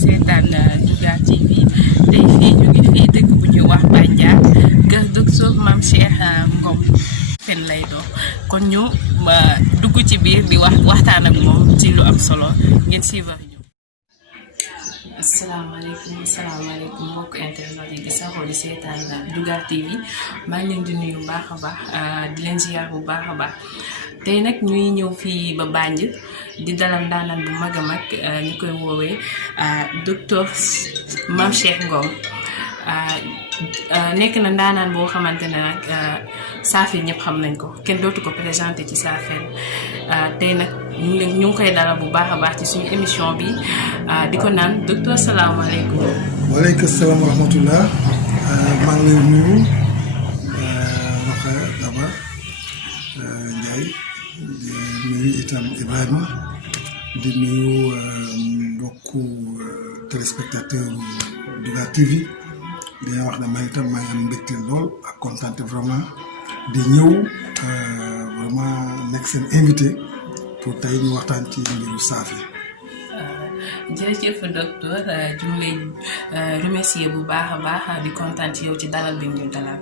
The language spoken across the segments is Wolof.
seetaan Louga TV tey fii ñu ngi fii dëkk bu ñuy wax Bandia kër docteur Mame Cheikh Ngom fen lay doon kon ñu dugg ci biir di waxtaan ak moom ci lu am solo ngeen suivre ñu. asalaamaaleykum mbokk internet yi di saxoo di seetaan Louga TV maa ngi leen di nuyu bu baax a baax di leen ziar bu baax a baax tey nag ñuy ñëw fii ba Bandia di dalal ndaanaan bu mag a mag ñu koy woowee docteur Mame Cheikh Ngom nekk na ndaanaan boo xamante ne nag Saafeen ñëpp xam nañ ko kenn dootu ko présenté ci Saafeen tey nag ñu ngi koy dalal bu baax a baax ci suñu émission bi di ko naan docteur salaamaaleykum. waaleykum salaam wa rahmatullah maa ngi lay nuyu Roxa Daba Ndiaye di nuyu itam Ibrahima di nuyu mbokku téléspectateur Louga TV di wax ne man itam maa ngi am mbégte lool ak kontaan vraiment di ñëw vraiment nekk seen invité pour tey ñu waxtaan ci mbiru Saafeen. jërëjëf docteur ñu ngi lay remercier bu baax a baax di kontaan ci yow ci dalal bi ñu dalal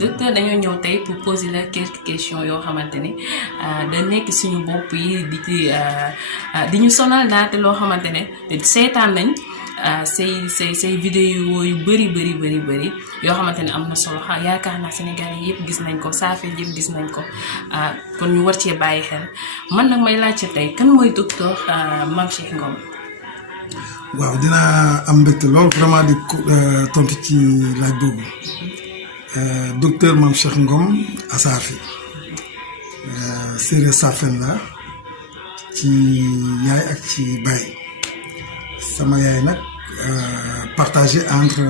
docteur dañoo ñëw tey pour poser la quelques questions yoo xamante ni da nekk suñu bopp yi di ñu sonal daal te loo xamante ne seetaan nañ say vidéo yu bëri yoo xamante ne am na solo yaakaar naa Sénégalais yëpp gis nañ ko Saafeen yëpp gis nañ ko kon ñu war cee bàyyi xel man nag may laajte tey kan mooy docteur Mame Cheikh Ngom. waaw dinaa am mbégte lool vraiment di tontu ci laaj boobu docteur Mame Cheikh Ngom Assafi séeréer Saafeen la ci yaay ak ci baay sama yaay nag partagé entre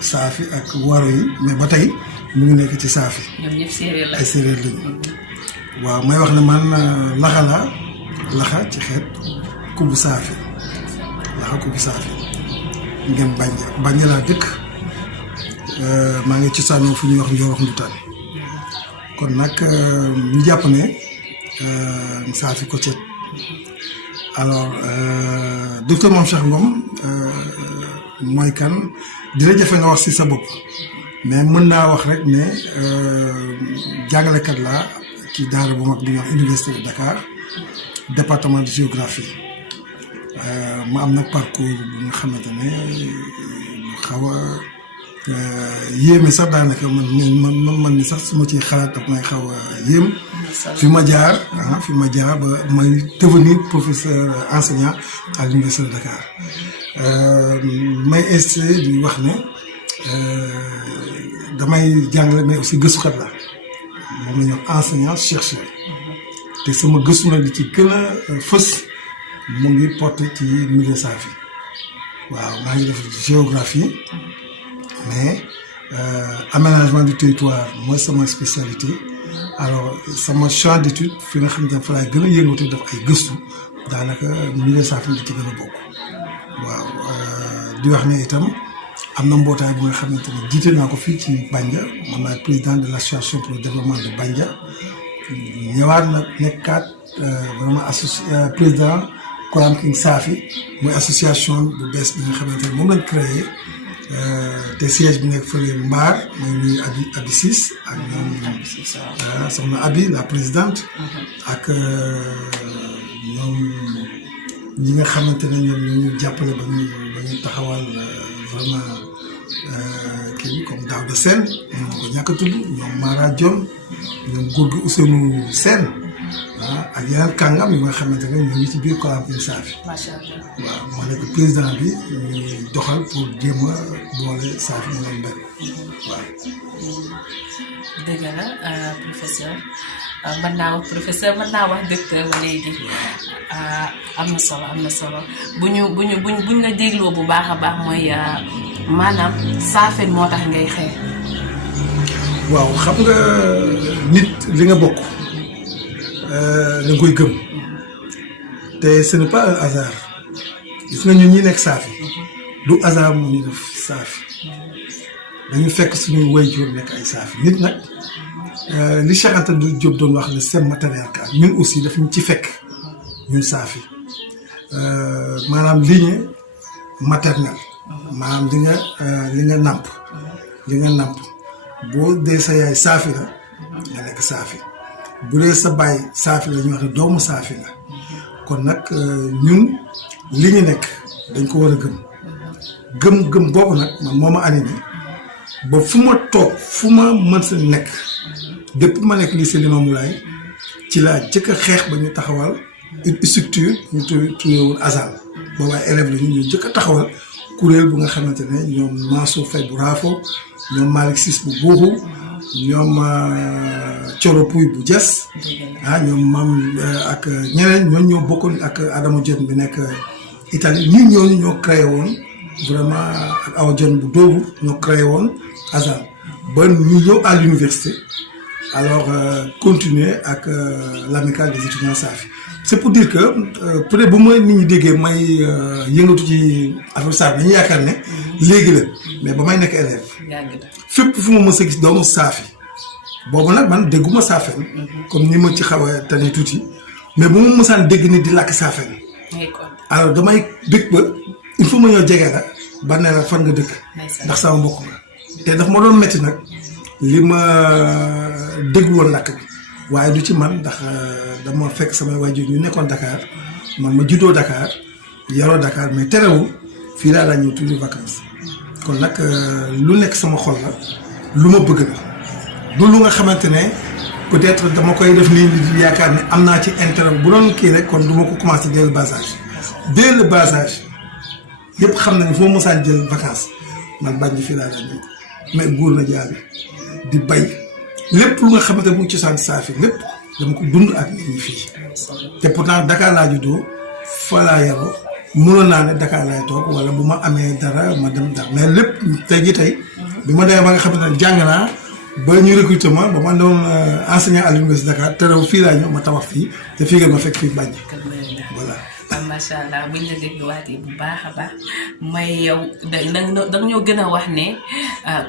Saafi ak Waro yi mais ba tey mu ngi nekk ci Saafi. ñoom ñëpp séeréer la ay séeréer lañu. waaw may wax ne man laxa ci xeet kubu Saafi. laxa kubu Saafi ngeen Bandia laa dëkk maa ngi cosaanoo fu ñuy wax Njorox Ndutaan kon nag ñu jàpp ne Saafi ko cet alors docteur Mame Cheikh Ngom mooy kan dina jafe nga wax ci sa bopp mais mën naa wax rek ne jàngalekat laa ci daara bu mag bi ñuy wax université de Dakar département de géographie ma am nag parcours bu nga xamante ne lu xaw a yéeme sax daanaka man ni sax su ma ciy xalaat daf may xaw a yéem fi ma jaar ba may devenir professeur enseignant à l'université de Dakar may insisté di wax ne damay jàngale mais aussi gëstukat la moom la ñuy wax enseignant chercheur te sama gëstu nag li ci gën a fës mu ngi porté ci milieu Safi waaw maa ngi def géographie mais aménagement du territoire mooy sama spécialité alors sama champ d'étude fi nga xam ne fa laay gën a yëngatu def ay gëstu daanaka milieu Safi di ci gën a bokk waaw di wax ne itam am na mbootaay bu nga xamante ne jiite naa ko fii ci Bandia man maay président de l'association pour le développement de Bandia ñëwaat nag nekkaat vraiment président Koram King Safi mooy association bu bees bi nga xamante ne moom lañ créé te siège bi nekk fële Mbaar mooy ñuy Abi Ciss ak ñoom soxna Abi la présidente ak ñoom ñi nga xamante ne ñoom ñu jàppale ba ñu taxawal vraiment kii comme Daouda Sène ñoom ko ñàkk a tudd ñoom Mara Dione ñoom góor gi Ousseynou Sène ak yeneen kàngam yi nga xamante ne ñu ngi ci biir Koram King Safi. macha allah waaw moo nekk président bi ñuy doxal pour jéem a boole Safi mu doon benn waaw. dëgg la professeur mën naa wax docteur ba léegi am na solo bu ñu la dégloo bu baax a baax mooy maanaam Saafeen moo tax ngay xeex. waaw xam nga nit li nga bokk da nga koy gëm te ce n'est pas un hasard gis nga ñun ñi nekk Safi du hasard moo ñu def Safi dañu fekk suñuy waajur nekk ay Safi nit nag li Cheikh Anta Diop doon wax le système matriarcal ñun aussi daf ñu ci fekk ñun Safi maanaam lignée maternel maanaam li nga nàmp boo dee sa yaay saafi la nga nekk saafi bu dee sa baay saafi la ñu wax ne doomu saafi la kon nag ñun li ñu nekk dañ ko war a gëm boobu nag man moo ma animé ba fu ma toog fu ma mën sa nekk depuis ma nekk lycée Limamoulaye ci laa jëkk a xeex ba ñu taxawal une structure ñu tuddee ASAL boobu ay élèves la ñu jëkk a taxawal kuréel bu nga xamante ne ñoom Mansour Faye bu Raafo ñoom Malick Ciss bu Buuxu ñoom Coro Pouy bu Diass ñoom maam ak ñeneen ñooñu ñoo bokkoon ak Adama Dione bi nekk Italie ñooñu ñoo créé woon vraiment ak Awa Dione bu Dóobu ñoo créé woon ASAL ba ñu ñëw à l'université alors continuer ak l'amicale des étudiants Safi. C'est pour dire que peut-être bu ma nit ñi déggee may yëngatu ci affaire Safi dañuy yaakaar ne léegi la mais ba may nekk élève fépp fu ma mës a gis doomu Safi boobu nag man dégguma Safen comme ni ma ci xaw a tane tuuti mais bu ma mësaan dégg nit di làkk Safen alors damay dëkk ba il faut ma ñëw jege la ba ne la fan nga dëkk ndax sama mbokk nga te daf ma doon métti nag li ma déglu woon làkk bi waaye du ci man ndax dama fekk samay waajur ñu nekkoon Dakar man ma juddoo Dakar yaroo Dakar mais terewul fii laa ñëw toujours vacances kon nag lu nekk sama xol la lu ma bëgg la du lu nga xamante ne peut-être dama koy def nii di yaakaar ne am naa ci intérêt bu doon kii rek kon du ma ko commencé dès le bas âge yëpp xam na ne foo mosaan jël vacances man bañ fii laa ñëw mais góor na jaabi di bay lépp lu nga xamante ne mu cosaan Safi lépp dama ko dund ak nit ñi fii te pourtant Dakar laa juddoo fa laa yaroo mënoon naa ne Dakar laay toog wala bu ma amee dara ma dem dara mais lépp tey jii tey bi ma demee ba nga xamante ne jàng naa ba ñu recrutement ba ma doon enseignant à l'université Dakar te rew fii laa ñëw ma tabax fii te fii nga ma fekk fii Banjul voilà. macha allah buñ la dégluwaatee bu baax a baax may yow da ñoo gën a wax ne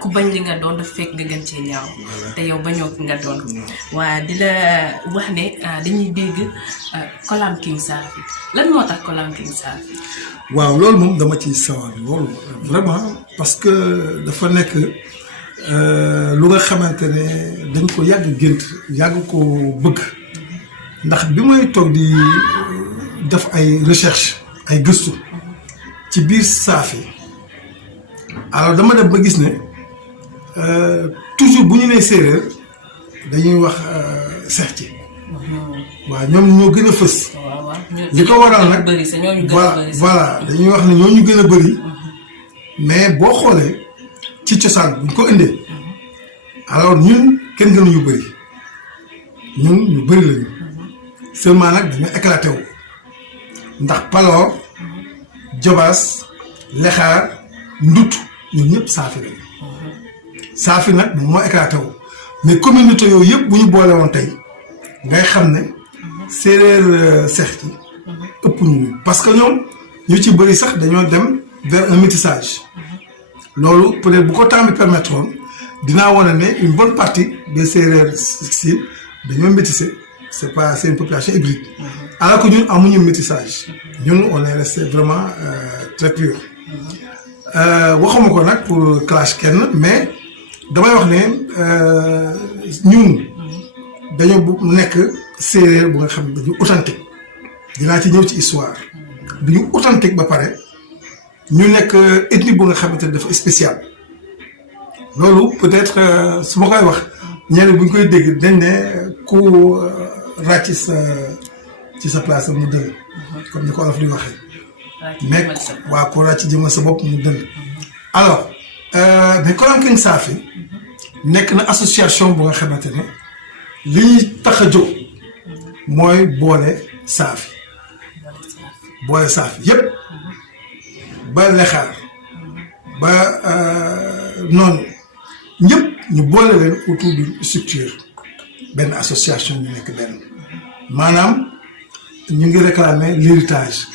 ku bañ li nga doon daf fekk nga gën cee ñaaw te yow bañoo ki nga doon waa di la wax ne dañuy dégg Kolam King Safi lan moo tax Kolam King Safi. waaw loolu moom dama ciy sawar loolu vraiment parce que dafa nekk lu nga xamante ne dañ ko yàgg gént yàgg ko bëgg ndax bi may toog di def ay recherche ay gëstu ci biir Safi alors dama def ba gis ne toujours bu ñu nee séeréer dañuy wax seex ci waaw ñoom ñoo gën a fës li ko waral nag voilà dañuy wax ne ñoo ñu gën a bëri mais boo xoolee ci cosaan buñ ko indee alors ñun kenn gënuñu bëri ñun ñu bëri lañu seulement nag dañoo éclaté wu ndax Paloor Jobaas Lexaar Ndut ñun ñëpp Safi lañu Safi nag moom moo éclaté wu mais communauté yooyu yëpp bu ñu boole woon tey ngay xam ne séeréer seex ci ëpp ñu parce que ñoom ñu ci bëri sax dañoo dem vers un métissage loolu peut-être bu ko temps bi permettre woon dinaa wane ne une bonne partie des séeréer si dañoo métissé c'est une population hybride alors que ñun amuñu métissage ñun on est resté vraiment très pur waxuma ko nag pour clash kenn mais damay wax ne ñun dañoo nekk séeréer bu nga xam ne dañu authentique dinaa ci ñëw ci histoire dañu authentique ba pare ñu nekk ethnie bu nga xamante ne dafa spécial loolu peut-être su ma koy wax ñeneen bu ñu koy dégg dañ ne ku ràcc ci sa place mu dëll comme ni ko Wolof di waxee mais waaw ku ràcc jëmal sa bopp mu dëll alors mais Kolam King Safi nekk na association bu nga xamante ne li ñuy tax a jóg mooy boole Safi yépp ba Lexaar ba noonu ñëpp ñu boole leen autour d'une structure benn association ñu nekk benn maanaam ñu ngi réclamer l'héritage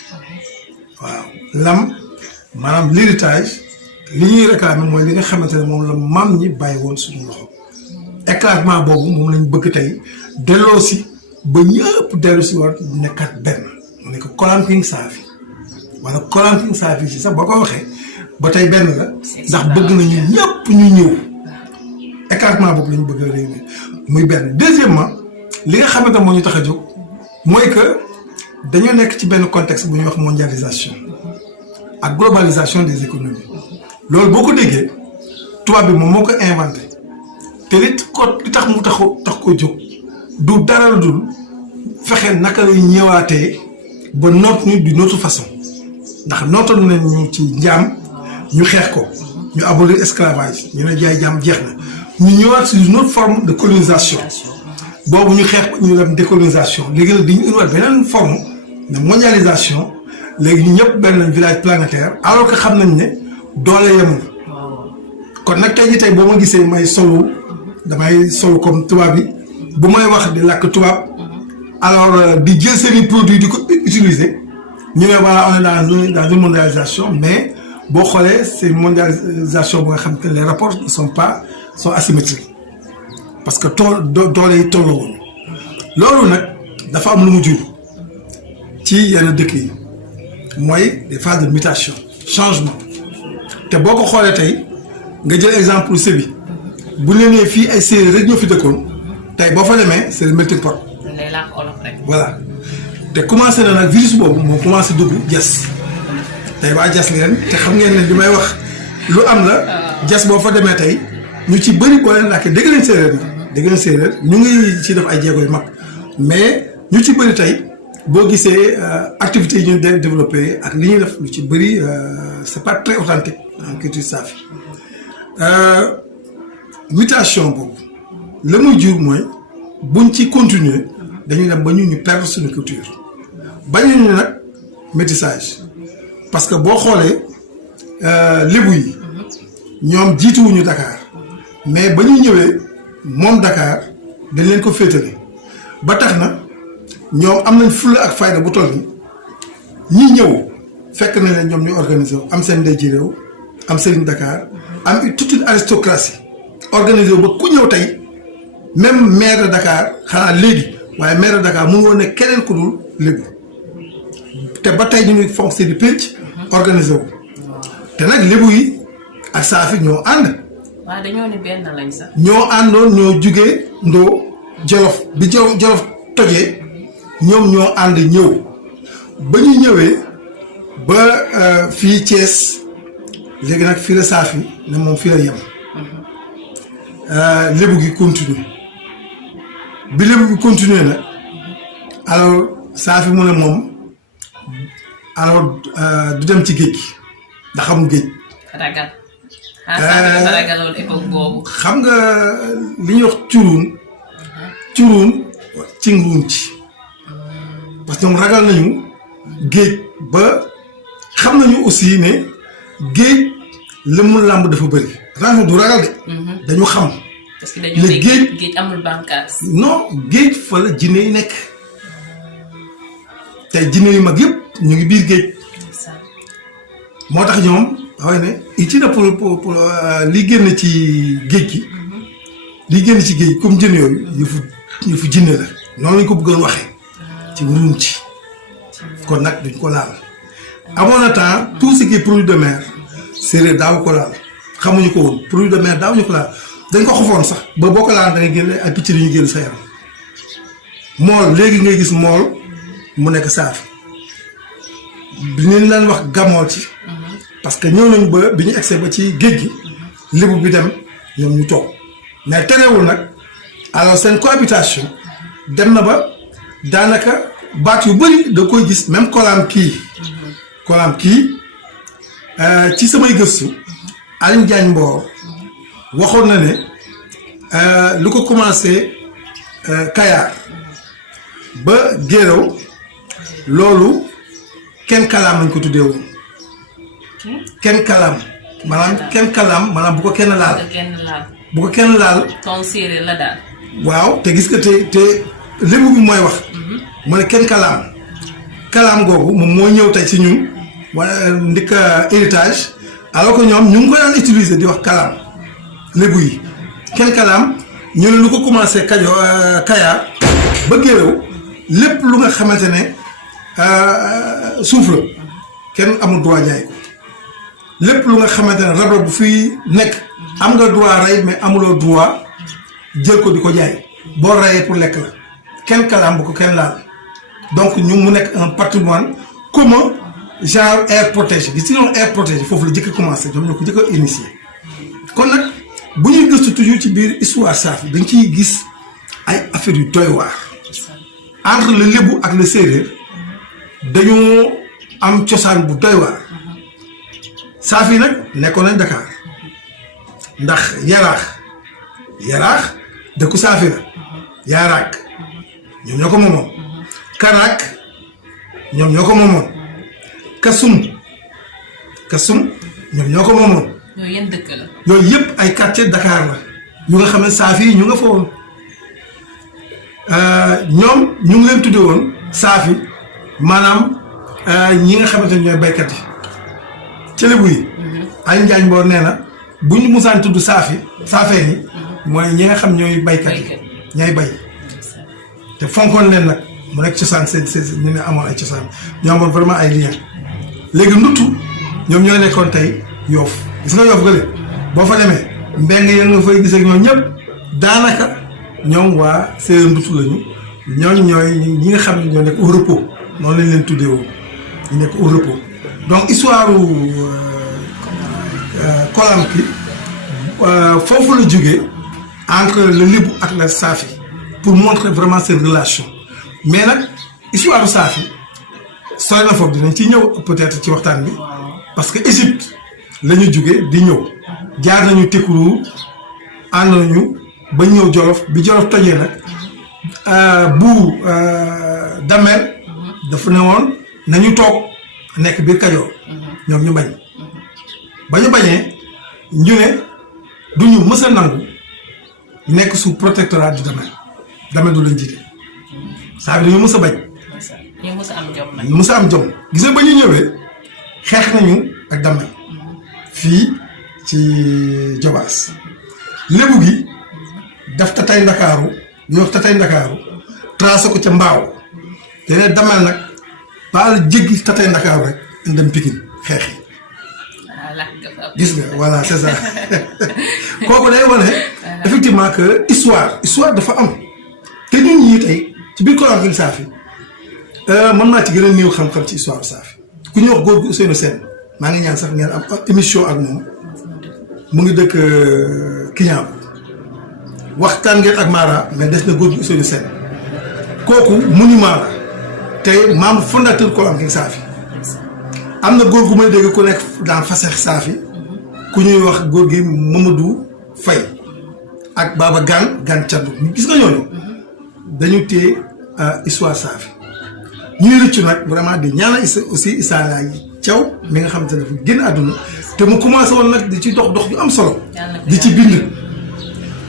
waaw maanaam l'héritage li ñuy réclamer mooy li nga xamante ne moom la maam ñi bàyyi woon suñu loxo éclatement boobu moom lañ bëgg tey delloo si ba ñëpp dellu si war nekkat benn mu nekk Kolam King Safi wala Kolanting Safi ci sax boo ko waxee ba tey benn la ndax bëgg nañu ñëpp ñu ñëw écartement boobu la ñu bëgg a réunir muy benn. Deuxièmement li nga xamante moo ñu tax a jóg mooy que dañoo nekk ci benn contexte bu ñuy wax mondialisation ak globalisation des économies loolu boo ko déggee tubaab bi moom moo ko inventé te li tax mu tax ko jóg du dara dul fexe naka lay ñëwaatee ba noot ñu d'une autre façon ndax nootoon nañu ci njaam ñu xeex ko ñu abolir esclavage ñu ne jaay jaam jeex na ñu ñëwaat sur une autre forme de colonisation boobu ñu xeex ko ñu dem décolonisation léegi nag dañu indiwaat beneen forme de mondialisation léegi ñu ñëpp benn lañ village planétaire alors que xam nañ ne doole yemul kon nag tey jii tey boo ma gisee may damay solo comme tubaab bi bu may wax di làkk tubaab alors di jël seeni produits di ko utiliser ñu ne voilà on est dans une mondialisation mais boo xoolee c'est une mondialisation bu nga xam que les rapports sont asymétriques parce que doole yi tolloowuñu loolu nag dafa am lu mu jur ci yenn dëkk yi mooy des phases de mutation changement te boo ko xoolee tey nga jël exemple Sébi bu ñu nee fii ay séeréer rek ñoo fi dëkkoon tey boo fa demee c'est le melting pot. voilà te commencé na nag virus boobu moo commencé dugg jas tey waa jas leen te xam ngeen ne li may wax lu am la jas boo fa demee tey ñu ci bëri boo leen laajte dégg nañ séeréer ñu ngi ci def ay jéego yu mag mais ñu ci bëri tey boo gisee activités yi ñu développé ak li ñuy def lu ci bëri c'est pas très authentique en culture Safi mutation boobu la muy jur mooy buñ ci continuer dañuy dem ba ñu perdre suñu culture bañuñu nag métissage parce que boo xoolee lébu yi ñoom jiituwuñu Dakar mais ba ñu ñëwee moom Dakar dañ leen ko féetale ba tax na ñoom am nañ fulla ak fayda bu toll ni ñi ñëw fekk na leen ñoom ñu organisé wu am seen ndey ji réew am Serigne Dakar am toute une aristocratie organisé wu ba ku ñëw tey même maire de Dakar xanaa léegi waaye maire de Dakar mun woon ne keneen ku dul léegi te ba tey ñu ngi fonk seen i pénc organisé wu te nag lébu yi ak Safi ñoo ànd. waaw dañoo ne benn lañ sax. ñoo àndoon ñoo jugee Ndo Jolof bi Jolof tojee ñoom ñoo ànd ñëw ba ñu ñëwee ba fii Thiès léegi nag fii la Safi ne moom fii la yem lébu gi continuer bi lébu gi continuer nag alors Safi mu ne moom alors du dem ci géej gi ndax xamul géej. ragal. Safi dafa ragaloon époque boobu. xam nga li ñuy wax curuun ci nguun ci parce que ñoom ragal nañu géej ba xam nañu aussi ne géej li mu làmb dafa bëri. attention du ragal de. dañu xam. parce que dañu ne géej amul bànqaas. non géej fa la jinne yi nekk tey jinne yu mag yëpp ñu ngi biir géej. moo tax ñoom waaye ne ci na pour li génn ci géej gi. li génn ci géej comme jën yooyu yëfu jinne la noonu lañ ko bëggoon waxee ci nguum ci kon nag duñ ko laal amoon na temps tout ce qui est produit de mer séeréer daaw ko laal xamuñu ko woon produit de mer daaw ñu ko laal dañ ko xofoon sax ba boo ko laal da ngay génne ay picc dañuy génn sa yaram mool léegi ngay gis mool mu nekk Safi bi ñu leen wax gamool ci parce que ñëw nañ ba bi ñu egsee ba ci géej gi lébu bi dem ñoom ñu toog mais terewul nag alors seen cohabitation dem na ba daanaka baat yu bëri da koy gis même kolaam kii ci samay gëstu Alioune Diagne Mbor waxoon na ne lu ko commencé Kayar ba Géraw loolu kenn kalaam lañ ko tuddee woon kenn kalaam maanaam bu ko kenn laal bu ko kenn laal. ton séeréer la daal. waaw te gis nga te lébu bi mooy wax. mu ne kenn kalaam googu moom moo ñëw tey ci ñun wala ndika héritage alors que ñoom ñu ngi ko daan utiliser di wax kalaam lébu yi kenn kalaam ñu ne lu ko commencé Kayar ba Géraw lépp lu nga xamante ne suuf la kenn amul droit jaay ko lépp lu nga xamante ne rab la bu fi nekk am nga droit rey mais amuloo droit jël ko di ko jaay boo reyee pour lekk la kenn kalaam bu ko kenn laal donc ñu mu nekk un patrimoine commun genre air protégé gis nga air protégé foofu la jëkk a commencé ñoom ñoo ko jëkk a initié kon nag bu ñuy gëstu toujours ci biir histoire Safi dañ ciy gis ay affaires yu doy waar entre le lébu ak le séeréer dañoo am cosaan bu doy waar Safi nag nekkoon nañ Dakar ndax yaraax dëkku Safi la yaaraak ñoom ñoo ko moomoon Karak ñoom ñoo ko moomoon Kasum ñoom ñoo ko moomoon. yooyu yan dëkk la. yooyu yëpp ay quartier Dakar la yu nga xam ne Safi ñu nga fa woon ñoom ñu ngi leen tudde woon Safi maanaam ñi nga xamante ne ñooy baykat yi ci Lebu yi. ay Njaañ Mboor nee na bu ñu musaan tudd saafee ni mooy ñi nga xam ñooy baykat yi ñooy bay te fonkoon leen nag mu nekk cosaan seen ñu ne amoon ay cosaan ñoo amoon vraiment ay lien léegi nduttu ñoom ñoo nekkoon tey Yoof gis nga Yoof gële boo fa demee mbeng yéen nga fay gis ak ñoom ñëpp daanaka ñoom waa séeréer nduttu lañu ñooñ ñooy ñi nga xam ne ñoo nekk au repos noonu lañ leen tuddee woon ñu nekk au repos donc histoire Kolamki foofu la jógee entre le Lébu ak la Safi pour montrer vraiment seen relation mais nag histoire Safi sooy na foofu dinañ ci ñëw peut-être ci waxtaan bi parce que Égypte la ñu jógee di ñëw jaar nañu Tekuru ànd nañu ba ñëw Jolof bi Jolof tojee nag bu Damel dafa ne woon nañu toog nekk biir Kajoor ñoom ñu bañ ba ñu bañee ñu ne du ñu mës a nangu nekk sous protectorat du Damel du leen jiite Safi dañoo mës a bañ. ñu mës a am jom nag. mës a am jom gis nga ba ñu ñëwee xeex nañu ak Damel fii ci Jobaas lébu gi daf tatay Ndakaaru ñu wax tatay Ndakaaru tracé ko ca Mbaaw te ne Damel nag baal jéggi tatay Ndakaaru rek dem Pikine xeex yi. gis nga voilà c'est ça kooku day wane effectivement que histoire dafa am te ñun ñii tey ci biir Kolamki Safi mën naa ci gën a néew xam-xam ci histoire Safi ku ñuy wax góor gu Ousseynou Sène maa ngi ñaan sax ngeen am émission ak moom mu ngi dëkk Kiñaabu waxtaan ngeen ak Mara mais des na góor gu Ousseynou Sène kooku monument la te membre fondateur Kolamki Safi am na góor gu may dégg ku nekk dans Fasex Safi ku ñuy wax góor gi Mamadou Faye ak Baba Gan Caddu gis nga ñooñu dañu téye histoire Safi ñuy rëccu nag vraiment di ñaanal aussi Issa Laye Thiaw mi nga xamante ne dafa génn àdduna te mu commencé woon nag di ci dox yu am solo di ci bind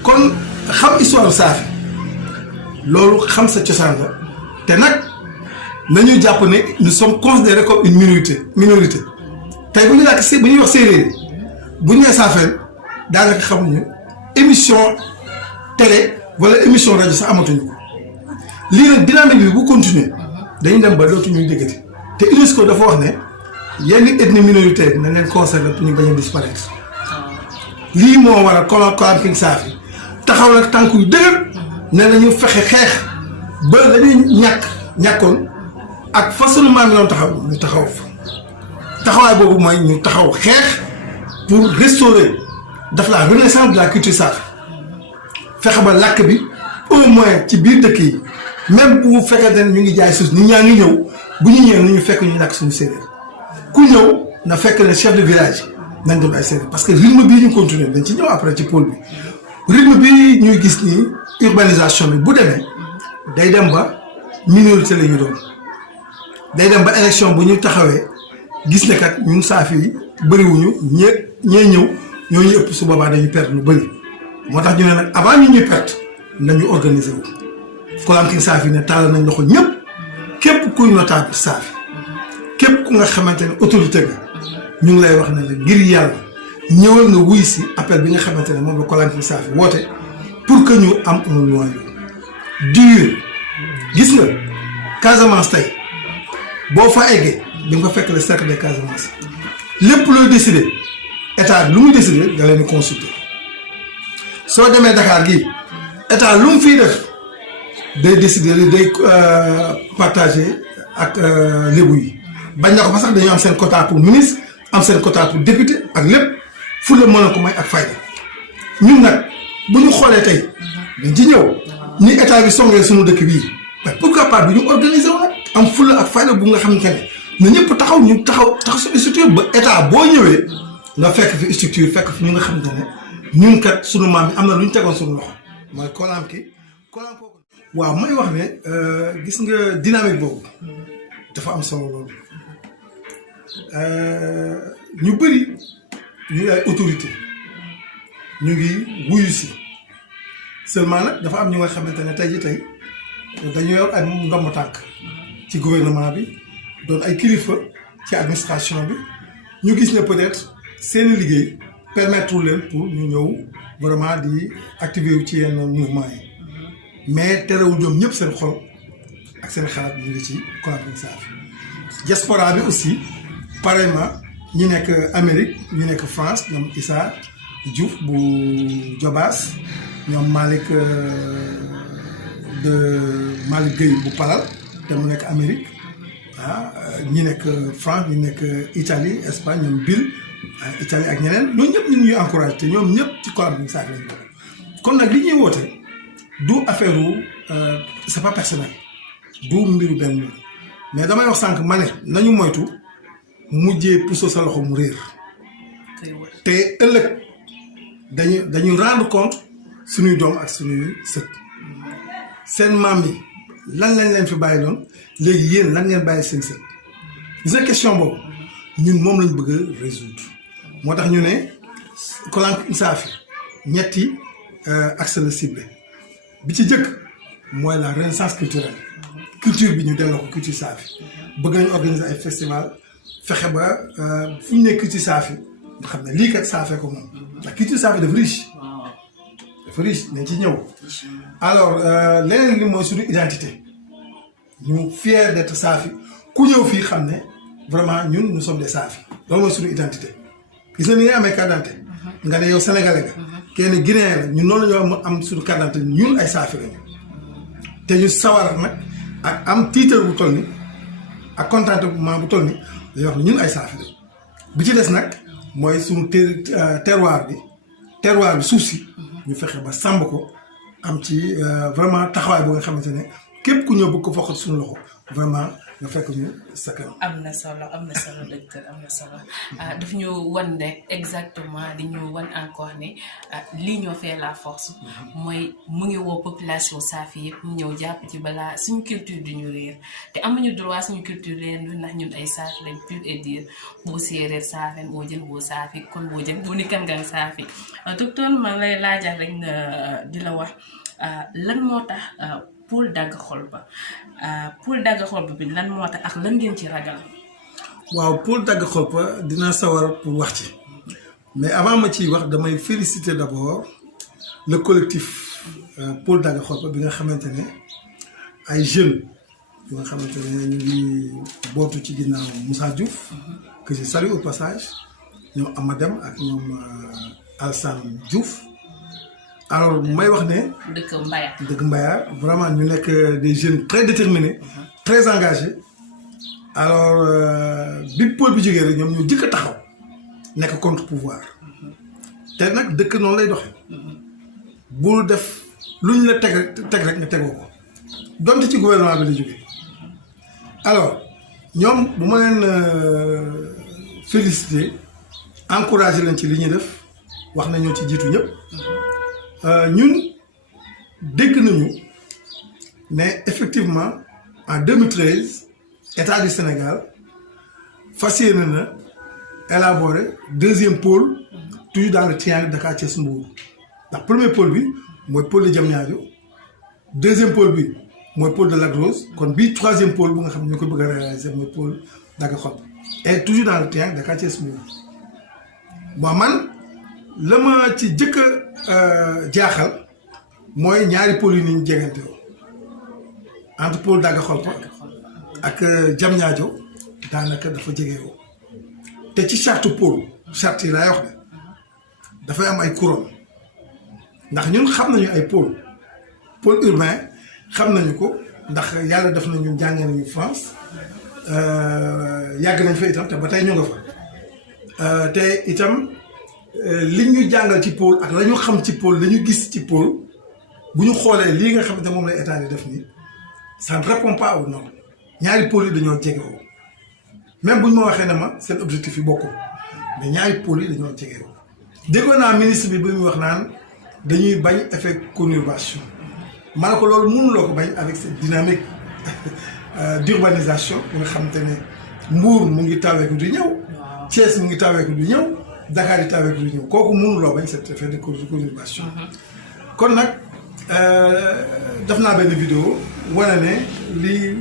kon xam histoire Safi loolu xam sa cosaan la te nag nañu jàpp ne nous sommes considérés comme une minorité tey bu ñu laaj bu ñuy wax séeréer bu ñu nee Saafeen daanaka xamuñu émission télé wala émission rajo sax amatuñu ko lii nag dynamique bi bu continuer dañu dem ba dootuñu déggati te UNESCO dafa wax ne yenn ethnie minoritaire nañ leen conserver pour ñu bañ a disparaître lii moo waral Kolamki Safi taxaw nag tànk yu dëgër ne nañu fexe xeex ba dañuy ñàkkoon ak façon maam yi doon taxaw ñu taxaw fa taxawaay boobu mooy ñu taxaw xeex pour restaurer daf la renaissance de la culture Safi fexe ba làkk bi au moins ci biir dëkk yi même bu fekkente ne ñu ngi jaay suuf nit ñaa ngi ñëw bu ñu ñëwee nañu fekk ñu làkk suñu séeréer ku ñëw na fekk ne chef de village nañ doon ay séeréer parce que rythme bii ñu continuer dañ ci ñëw après ci pôle bi rythme bi ñuy gis nii urbanisation bi bu demee day dem ba minorité la ñu doon day dem ba élection bu ñu taxawee gis ne kat ñun Safi yi bëriwuñu ñee ñëw ñoo ñu ëpp su boobaa dañu perte lu bëri moo tax ñu ne nag avant ñu ñuy perte nañu organiser wu. Kolamki Safi ne tàllal nañ loxo ñëpp képp kuy notable Safi képp ku nga xamante ne autorité nga ñu ngi lay wax ne la ngir yàlla ñëwal nga wuy si appel bi nga xamante ne moom la Kolamki Safi woote pour que ñu am un noyau dur gis nga Casamance tey boo fa eggee di nga fa fekk le cercle de Casamance lépp looy décider état bi lu muy décider da leen di consulter soo demee Dakar gii état lu mu fiy def day décider day partager ak lébu yi bañ na ko fa sax dañu am seen quota pour ministre am seen quota pour député ak lépp fu la mën a ko may ak fayda ñun nag bu ñu xoolee tey dañ ci ñëw ni état bi songee suñu dëkk bii mais pourquoi pas du ñu organiser wu nag am fulla ak fayda bu nga xamante ne na ñëpp taxaw ñu taxaw su structure ba état boo ñëwee nga fekk fi structure fekk fi ñu nga xamante ne ñun kat sunu maam yi am na lu ñu tegoon suñu loxo mooy kolam kooku waaw may wax ne gis nga dynamique boobu dafa am solo loolu ñu bëri ñu ay autorité ñu ngi wuyu si seulement nag dafa am ñu nga xamante ne tey ji tey dañu yor ay ndomb tànk ci gouvernement bi doon ay kilifa ci administration bi ñu gis ne peut-être seeni liggéey permettre leen pour ñu ñëw vraiment di activer wu ci yenn mouvement yi mais terewul ñoom ñëpp seen xol ak seen xalaat ñu ngi ci Kolambieng Safi diaspora bi aussi pareillement ñi nekk Amérique ñu nekk France ñoom Issa Diouf bu Jobaas ñoom Malick Gueye bu Palal te mu nekk Amérique ñi nekk France ñi nekk Italie Espagne ñoom Bill Italie ak ñeneen ñooñu ñëpp ñu ngi ñuy encouragé te ñoom ñëpp ci Kolambieng Safi lañ bokk kon nag li ñuy woote du affaire c'est pas personnel du mbiru benn mais damay wax sànq ma ne nañu moytu mujjee puso sa loxo mu réer te ëllëg dañu rendre compte suñuy doom ak suñuy sët seen maam yi lan lañ leen fi bàyyi doon léegi yéen lan ngeen bàyyi seen sët gis nga question boobu ñun moom lañ bëgg a résoudre moo tax ñu ne Kolambieng Safi ñetti axe la ciblé bi ci jëkk mooy la renaissance culturelle culture bi ñu delloo ko culture Safi bëgg nañu organiser ay festival fexe ba fu ñu ne culture Safi nga xam ne lii kat Safi ko moom ndax culture Safi dafa riche nañ ci ñëw alors leneen li mooy suñu identité ñu fier d'être Safi ku ñëw fii xam ne vraiment ñun nous sommes des Safi loolu mooy suñu identité gis nga ni ngay amee carte d'identité nga ne yow sénégalais nga kenn Guinéen la ñun noonu la ñu am suñu carte d'identité ñun ay Safi lañu te ñu sawar nag ak am titre bu toll ni ak contentement bu toll ni dañuy wax ne ñun ay Safi lañu bi ci des nag mooy suñu terroir bi suuf si ñu fexe ba sàmb ko am ci vraiment taxawaay bu nga xamante ne képp ku ñëw bëgg ko foqat suñu loxo vraiment nga fekk ñu sa kanam. am na solo docteur am na solo daf ñu wan rek exactement di ñu wan encore ne l'union fait la force mooy mu ngi woo population Safi yëpp ñu ñëw jàpp ci balaa suñu culture du ñu réer te amuñu droit suñu culture réer ndax ñun ay Safi lañ pur et dire boo séeréer Safi boo jën boo Safi kon boo jën boo ni Kangang Safi docteur man lay laajal rek di la wax lan moo tax Poul Dagg Xolpa bi lan moo tax ak lan ngeen ci ragal. waaw Poul Dagg Xolpa dinaa sawar pour wax ci mais avant ma ciy wax damay féliciter d'abord le collectif Poul Dagg Xolpa bi nga xamante ne ay jeunes yu nga xamante ne ñu ngi bootu ci ginnaaw Moussa Diouf que je salue au passage ñoom Amadem ak ñoom Alassane Diouf. alors may wax ne. dëkk Mbayar vraiment ñu nekk des jeunes très déterminés. très engagés. alors bi pôle bi jógee rek ñoom ñu jëkk a taxaw nekk contre pouvoir te nag dëkk noonu lay doxe bul def lu ñu la teg rek nga tegoo ko donte ci gouvernement bi la jógee alors ñoom bu ma leen féliciter encourager leen ci li ñuy def wax na ñoo ci jiitu ñëpp. ñun dégg nañu ne effectivement en 2013 État du Sénégal fas yéene na élaborer deuxième pôle toujours dans le triangle Dakar Thiès Mbour ndax premier pôle bi mooy pôle de Diamniadio deuxième pôle bi mooy pôle de Lac Rose kon bii troisième pôle bu nga xam ne ñu ko bëgg a réaliser mooy pôle Dagg Xolpa et toujours dans le triangle Dakar Thiès Mbour bon man la ma ci jëkk jaaxal mooy ñaari pôle yi ni ñu jegante entre pôle Dagg Xolpa ak Diamniadio daanaka dafa jegewoo te ci charte pôle charte yi laay wax de dafay am ay couronne ndax ñun xam nañu ay pôle urbain xam nañu ko ndax yàlla def nañu jàng nañu France yàgg nañ fa itam te ba tey ñu nga fa te itam li ñu jàngal ci pôle ak la ñu xam ci pôle la ñu gis ci pôle bu ñu xoolee lii nga xamante moom la état di def nii ça ne répond pas aux normes ñaari pôle yi dañoo jegewoo même bu ñu ma waxee ne ma seen objectif yi bokkul mais ñaari pôle yi dañoo jegewoo déggoon naa ministre bi muy wax naan dañuy bañ effet conurbation ma ne ko loolu mënuloo ko bañ avec cette dynamique d'urbanisation bi nga xamante ne Mbour mu ngi taweeku du ñëw Thiès mu ngi taweeku du ñëw Dakar yi taweeku du ñëw kooku mënuloo bañ cet effet de conurbation kon nag def naa benn vidéo wane ne li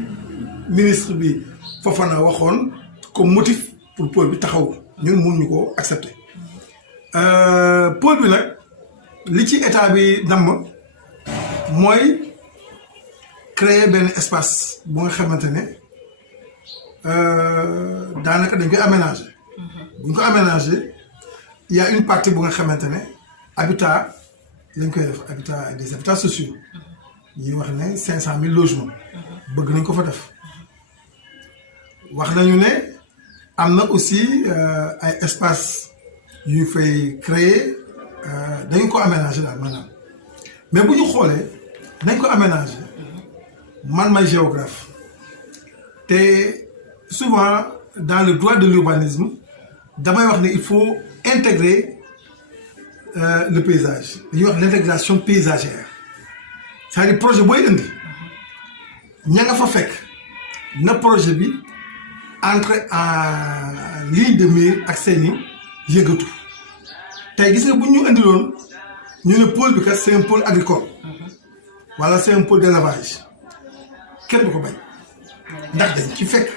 ministre bi Fofana waxoon comme motif pour pôle bi taxawul ñun mënuñu ko accepter pôle bi nag li ci état bi damm mooy créer benn espace bu nga xamante ne daanaka dañ koy aménager bu ñu ko aménager il y a une partie bu nga xamante ne habitat lañ koy def habitat des habitats sociaux ñuy wax ne 500 000 logements bëgg nañ ko fa def wax nañu ne am na aussi ay espace yu fay créer dañ ko aménager daal maanaam mais bu ñu xoolee nañ ko aménager man may géographe te souvent dans le droit de l'urbanisme damay wax ne il faut intégrer le paysage dañuy wax l'intégration paysagère c'est-à-dire projet booy indi ña nga fa fekk na projet bi entrer en ligne de mire ak seeni yëngatu tey gis nga bu ñu indiloon ñu ne pôle bi kat c'est un pôle agricole wala c'est un pôle d'élevage kenn du ko bañ ndax dañ ci fekk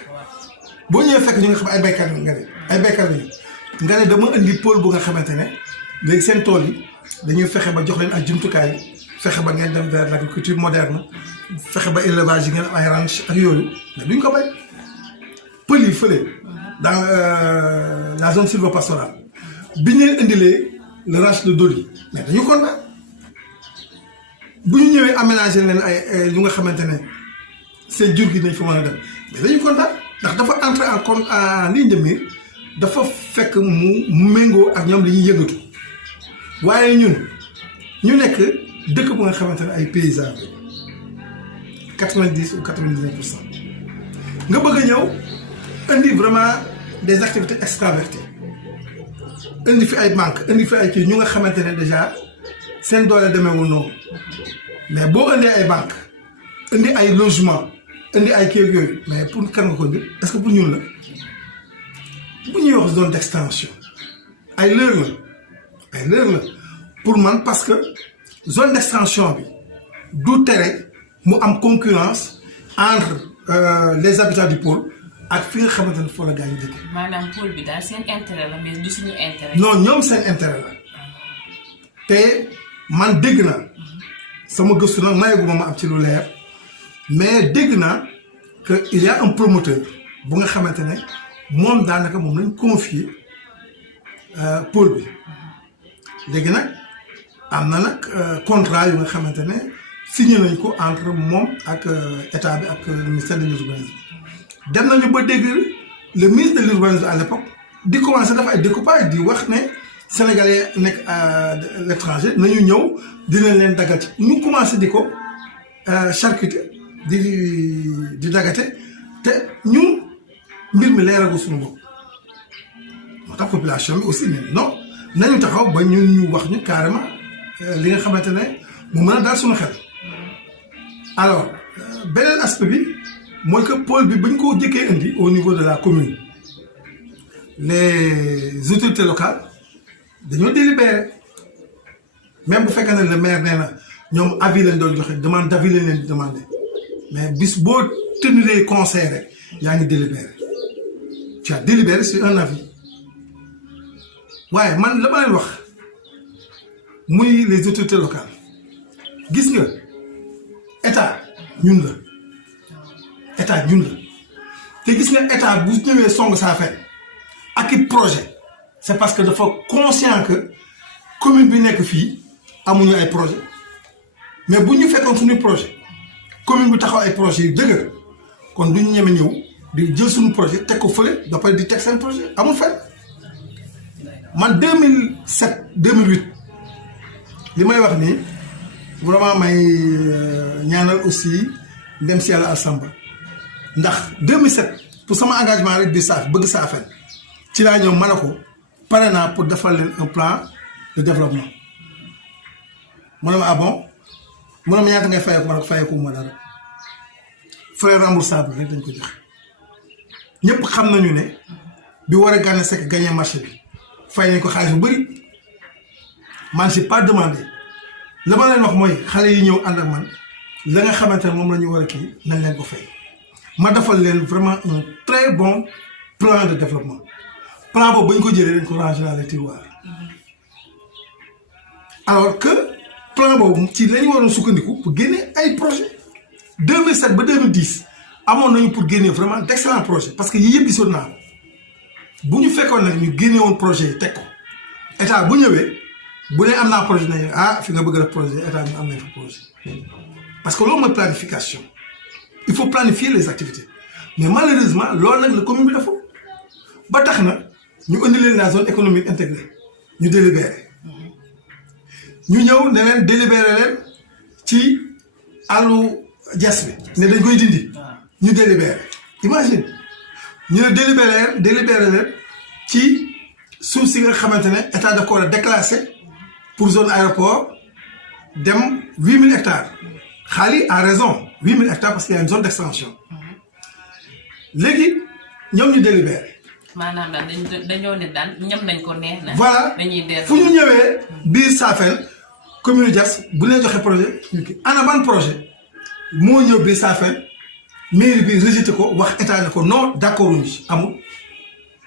boo ñëwee fekk ñu nga xam ay baykat la nga ne ay baykat lañu nga ne dama indi pôle bu nga xamante ne léegi seen tool yi dañuy fexe ba jox leen ak jumtukaay fexe ba ngeen dem vers l'agriculture moderne fexe ba élevage yi ngeen am ay ranch ak yooyu mais duñ ko bañ pël yi fële dans la zone sylvopastorale bi ñu leen indilee le ranch de Doli mais dañu kontaan bu ñu ñëwee aménager leen ay lu nga xamante ne seen jur gi nañ fa mën a dem mais dañu kontaan ndax dafa entrer en ligne de mire dafa fekk mu méngoo ak ñoom li ñuy yëngatu waaye ñun ñu nekk dëkk bu nga xamante ne ay paysans 90 ou 99% nga bëgg a ñëw indi vraiment des activités extraverties indi fi ay banque indi fi ay kii ñu nga xamante ne déjà seen doole demeewul noonu mais boo indee ay banque indi ay logement indi ay kii yooyu mais pour kan nga ko indi est-ce que pour ñun la bu ñuy wax zone d'extension ay leer la pour man parce que zone d'extension bi du tere mu am concurrence entre les habitants du pôle ak fi nga xamante ne foo la gaa ñu dëkk. maanaam pôle bi daal seen intérêt la mais du suñu intérêt. non ñoom seen intérêt la te man dégg naa sama gëstu nag mayaguma ma am ci lu leer mais dégg naa que il y a un promoteur bu nga xamante ne moom daanaka moom lañ confier pôle bi léegi nag am na nag contrat yu nga xamante ne signé nañ ko entre moom ak état bi ak le ministère de l'urbanisme dem nañu ba dégg le ministre de l'urbanisme à l'époque di commencer dafa ay découpage di wax ne sénégalais nekk à l'étranger nañu ñëw dinañ leen dagal ci ñu commencé di ko charcuter di dagate te ñun mbir mi leeragu suñu bopp moo tax population bi aussi mais non nañu taxaw ba ñun ñu wax ñu carrément li nga xamante ne mu mën a daal suñu xel alors beneen aspect bi mooy que pôle bi bañ koo jëkkee indi au niveau de la commune les autorités locales dañoo délibéré même bu fekkee ne le maire nee na ñoom avis lañ doon joxe demande d'avis lañ leen di demandé mais bis boo teniree conseil rek yaa ngi délibéré tu as délibéré sur un avis waaye man la ma leen wax muy les autorités locales gis nga état ñun la te gis nga état bu ñëwee song Saafeen ak i projet c'est parce que dafa conscient que commune bi nekk fii amuñu ay projet mais bu ñu fekkoon suñu projet commune bi taxaw ay projet yu dëgër kon duñu ñeme ñëw di jël suñu projet teg ko fële ba pare di teg seen projet amul fenn. man 2007 2008 li may wax ni vraiment may ñaanal aussi dem si yàlla Alsamba ndax 2007 pour sama engagement rek bi saaf bëgg Saafeen ci laa ñëw mën a ko pare naa pour defal leen un plan de développement mu ne ma ah bon mu ne ma ñaata ngay fayeeku ma ne ko fayeeku ma dara frais remboursable rek dañ ko joxe ñëpp xam nañu ne bi war a Gana Seck gagné marché bi fay nañ ko xaalis bu bëri man j'ai pas demandé la ma leen wax mooy xale yi ñëw ànd ak man la nga xamante ne moom la ñu war a kii nañ leen ko fay ma defal leen vraiment un très bon plan de développement plan boobu ba ñu ko jëlee dañ ko ranger dans les tiroirs alors que plan boobu ci la ñu waroon sukkandiku pour génne ay projet 2007 ba 2010 amoon nañu pour génne vraiment d'excellents projets parce que yii yëpp gisoon naa ko bu ñu fekkoon nag ñu génne woon projet yi teg ko état bu ñëwee bu ne am naa projet nañu ah fi nga bëgg def projet état ñu am nañ fa projet parce que loolu mooy planification il faut planifier les activités mais malheureusement loolu nag la commune bi dafa ba tax na ñu indi leen la zone économique intégrée ñu délibéré ñu ñëw ne leen délibéré leen ci àllu jas bi ne dañ koy dindi ñu délibéré imagine ñu ne délibéré leen ci suuf si nga xamante ne état daf ko war a déclassé pour zone aéroport dem 8000 hectares xaalis à raison 8000 hectares parce qu'il y a une zone d'extension léegi ñoom ñu délibéré. maanaam daal dañoo ne daal ñam nañ ko neex na. voilà fu ñu ñëwee biir Saafeen commune Diass bu leen joxe projet ñu kii ana ban projet moo ñëw biir Saafeen mairie bi rejeté ko wax état ne ko non d'accord wuñu ci amul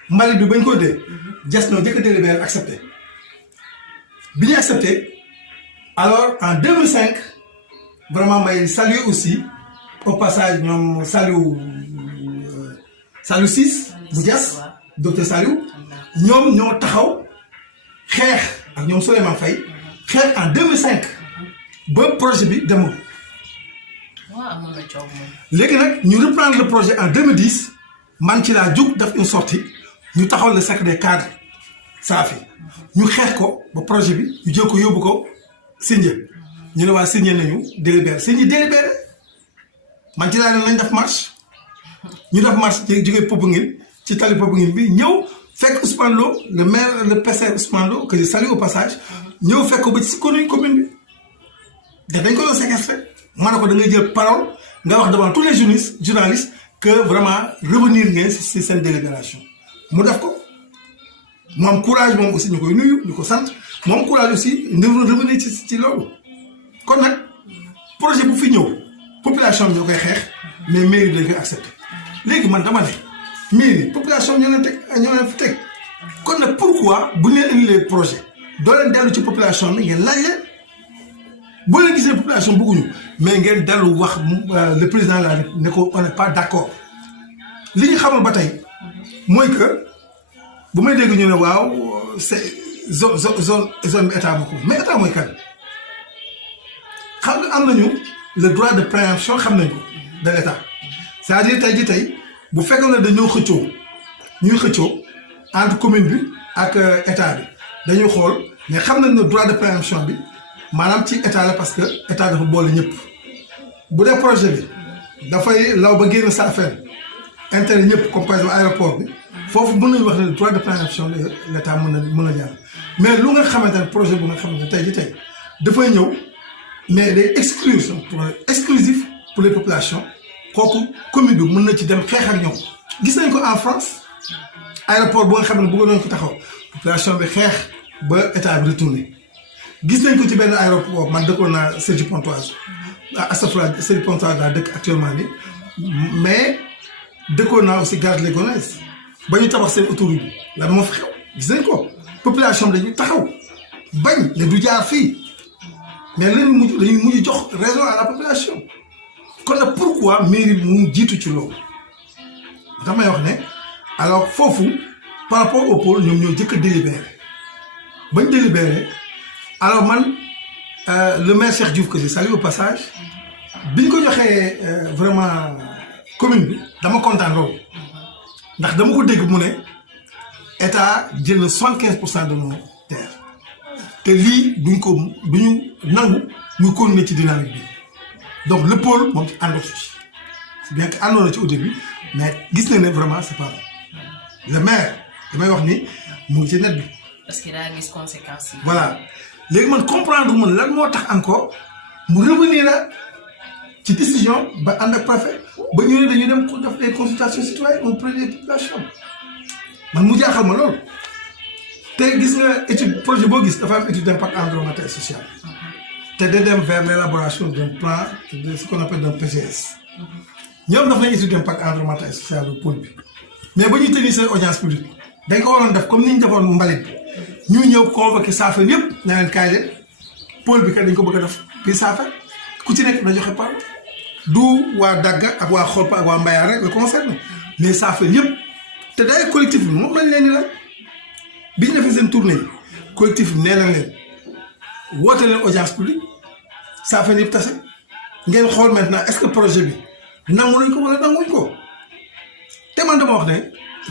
mbalit bi bañ ko dee. Diass ñoo njëkk a délibéré accepté bi ñu accepté alors en 2005 vraiment may saluer aussi au passage ñoom Saliou Ciss bu Diass docteur Saliou ñoom ñoo taxaw xeex ak ñoom Souleymane Faye xeex en 2005 ba projet bi demul. waaw amoon na coow moom. léegi nag ñu reprendre le projet en 2010 man ci laa jug def une sortie ñu taxawal le cercle des cadres Safi ñu xeex ko ba projet bi ñu jël ko yóbbu ko signé ñu ne waa signé nañu délibéré signé délibéré man ci laa ne nañ def marche ñu def marche jógee Popenguine ci tali Popenguine bi ñëw fekk Ousmane Lo le maire le PCR Ousmane Lo que je salue au passage ñëw fekk ko ba ci commune bi daf dañ ko doon séquestré ma ne ko da ngay jël parole nga wax devant tous les journalistes que vraiment revenir ngeen si seen délibération mu def ko mu am courage moom aussi ñu koy nuyu ñu ko sant mu am courage aussi de revenir ci loolu kon nag projet bu fi ñëw population bi ñoo koy xeex mais mairie bi dañ koy accepté léegi man dama ne mairie population ñoo leen fi teg kon nag pourquoi bu ñu leen indilee projet doo leen dellu ci population bi ngeen laaj leen boo leen gisee population bëgguñu mais ngeen dellu wax le président la ne ko on n'est pas d'accord li ñu xamul ba tey mooy que bu may dégg ñu ne waaw c'est zone état moo ko mais état mooy kan xam nga am nañu le droit de préemption xam nañ ko de l'état c'est-à-dire tey bu fekkoon ne dañoo ñuy xëccoo entre commune bi ak état bi dañuy xool mais xam nañ ne droit de préemption bi maanaam ci état la parce que état dafa boole ñëpp bu dee projet bi dafay law ba génn Saafeen intérêt ñëpp comme par exemple aéroport bi foofu mën nañu wax ne droit de préemption l'état mën a jaar mais lu nga xamante ne projet bu nga xamante ne tey dafay ñëw mais day exclure exclusif pour les populations kooku commune bi mën na ci dem xeex ak ñoom gis nañ ko en France aéroport bu nga xam ne bëggoon nañ ko taxaw population bi xeex ba état bi retourné gis nañ ko ci benn aéroport man dëkkoon naa Cergy-Pontoise astafurlah Cergy-Pontoise laa dëkk actuellement ni mais dëkkoon naa aussi Gare Légonaise ba ñu tabax seen autoroute bi la moo fi xew gis nañ ko population bi dañuy taxaw bañ ne du jaar fii mais dañuy mujj jox raison à la population kon nag pourquoi mairie bi mu jiitu ci loolu damay wax ne alors foofu par rapport au pôle ñoom ñoo jëkk a délibéré bañ délibéré alors man le maire Cheikh Diouf que je salue au passage biñ ko joxee vraiment commune bi dama kontaan loolu ndax dama ko dégg mu ne état jël na 75% de nos terres te lii duñu nangu muy continuer ci dynamique bi donc le pôle moom ci àndoo ci bien que àndoon na ci au début mais gis na ne vraiment c'est pas bon le maire damay wax ni mu ngi ci net bi. parce que daa gis conséquences yi. voilà léegi man comprendre man lan moo tax encore mu revenir la ci décision ba ànd ak préfet ba ñu ne dañu dem def des consultations citoyennes auprès des populations man mu jaaxal ma loolu te gis nga étude projet boo gis dafa am étude d'impact environnemental et social te day dem vers l'élaboration d'un plan de ce qu'on appelle d'un PGS ñoom daf nañ étude d'impact environnemental et social du pôle bi mais ba ñuy tenir seen audience publique dañ ko waroon def comme ni ñu defoon mbalit ñu ñëw convoqué Saafeen yëpp na leen kaay leen pôle bi kat dañ ko bëgg a def biir Saafeen ku ci nekk na joxe parole du waa Dagga ak waa Xolpa ak waa Mbayar rek la concerne mais Saafeen yëpp te day collectif bi moom lañ leen di la bi ñu defee seen tournée yi collectif bi nee na leen woote leen audience publique Saafeen yëpp tase ngeen xool maintenant est-ce que projet bi nangu nañ ko wala nanguñ ko te man dama wax ne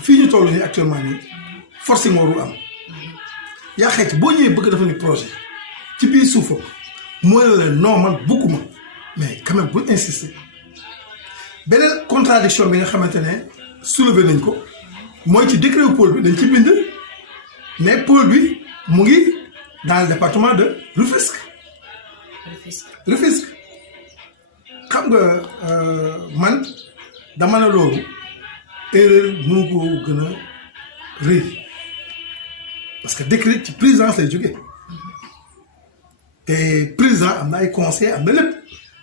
fii ñu toll nii actuellement nii forcing warul am yaa xëy boo ñëwee bëgg dafa ni projet ci biir suufam mooy la non man bëgguma mais quand même bu insister beneen contradiction bi nga xamante ne soulevé nañ ko mooy ci décret pôle bi dañ ci bind mais pôle bi mu ngi dans le département de Rufisque. Rufisque xam nga man dama ne loolu erreur mënu ko gën a rëy parce que décret ci présidence lay jógee te président am na ay conseil am na lépp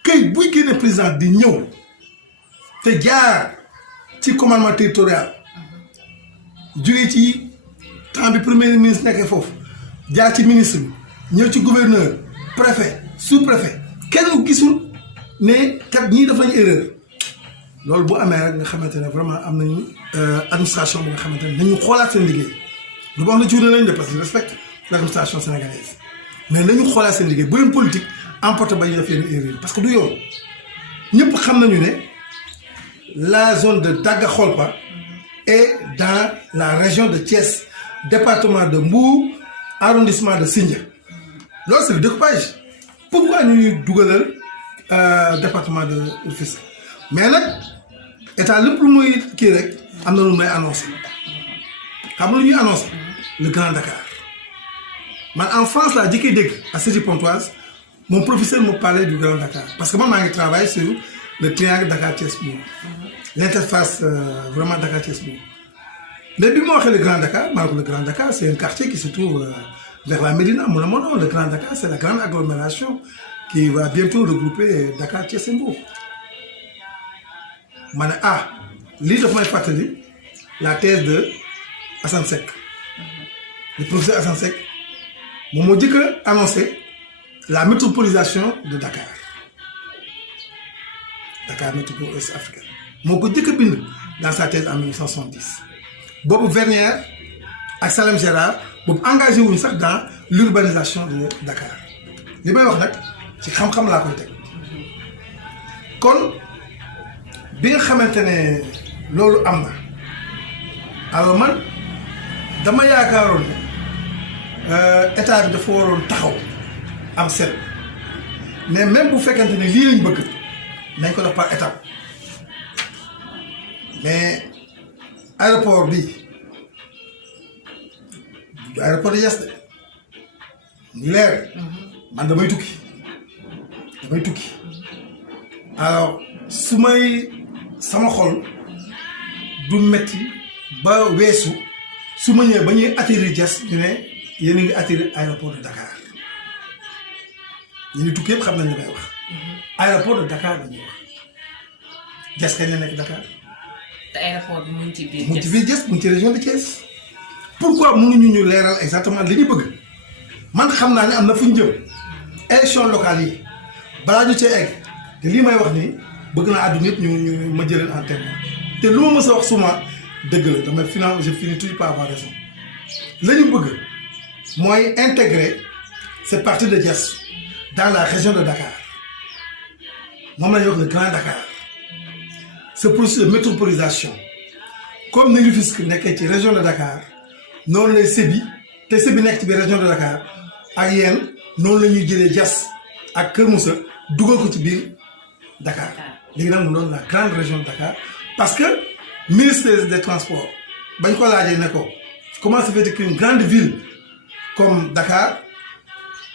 kay buy génne président di ñëw te jaar ci commandement territorial jógee ci temps bi premier ministre nekkee foofu jaar ci ministre bi ñëw ci gouverneur préfet sous-préfet kenn gisul ne kat ñii def nañu erreur loolu bu amee rek nga xamante ne vraiment am nañu administration bi nga xamante ne nañu xoolaat seen liggéey du wax na cuune nañ de parce que je respecte l'administration sénégalaise mais nañu xoolaat seen liggéey bu leen politique emporté ba ñu def yenn erreur parce que du yoon ñëpp xam nañu ne la zone de Dagga Xolpa est dans la région de Thiès département de Mbour arrondissement de Sindia loolu c'est le découpage pourquoi ñuy dugalal département de Rufisque mais nag état lépp lu muy kii rek am na lu may annoncé xam nga lu ñuy annoncé le Grand Dakar man en France laa jëkkee dégg à Cergy-Pontoise mon professeur me parlait du Grand Dakar parce que man maa ngi travaille sur le triangle Dakar-Thiès-Mbour l'interface vraiment Dakar-Thiès-Mbour mais bi ma waxee le Grand Dakar maa ko le Grand Dakar c'est un quartier qui se trouve vers la Médina mu ne ma non le Grand Dakar c'est la grande agglomération qui va bientôt regrouper Dakar, Thiès et Mbour. Ma ne ah lii daf may fàttali la thèse de Assane Seck le professeur Assane Seck moom moo jëkk a annoncé la métropolisation de Dakar Dakar métropole ouest africaine moo ko jëkk a bind dans sa thèse en 1970 boobu Vernière ak Salem Gérard boobu engagé wuñu sax dans l'urbanisation de Dakar li may wax nag ci xam-xam laa koy teg kon bi nga xamante ne loolu am na alors man dama yaakaaroon ne état bi dafa waroon taxaw am seet mais même bu fekkente ne lii lañ bëgg nañ ko def par étape mais aéroport bi du aéroport de Diass de mu leer man damay tukki alors su may sama xol du metti ba weesu su ma ñëwee ba ñuy atterrir Diass ñu ne yéen a ngi atterrir aéroport de Dakar ñu ni tukki yëpp xam nañ li may wax aéroport de Dakar la ñuy wax Diass kañ la nekk Dakar. te aéroport bi mu ngi ci biir Diass mu ngi ci biir Diass mu ngi ci région de Thiès. pourquoi mënuñu ñu leeral exactement li ñu bëgg man xam naa ne am na fu ñu jëm élection locale yi balaa ñu cee egg te lii may wax nii bëgg naa àdduna yëpp ñu ma jëleen en témoin te lu ma mës a wax souvent dëgg la damay finalement je finis toujours par avoir raison la ñu bëgg mooy intégrer cette partie de Diass dans la région de Dakar moom la ñuy wax le Grand Dakar ce processus de métropolisation comme ni Rufisque nekkee ci région de Dakar noonu lay Sébi te Sébi nekk ci biir région de Dakar ak yéen noonu la ñuy jëlee Diass ak Kër Moussa dugal ko ci biir Dakar léegi nag mu doon la grande région de Dakar parce que ministre des transports bañ ko laajee ne ko comment se fait-il qu'une grande ville comme Dakar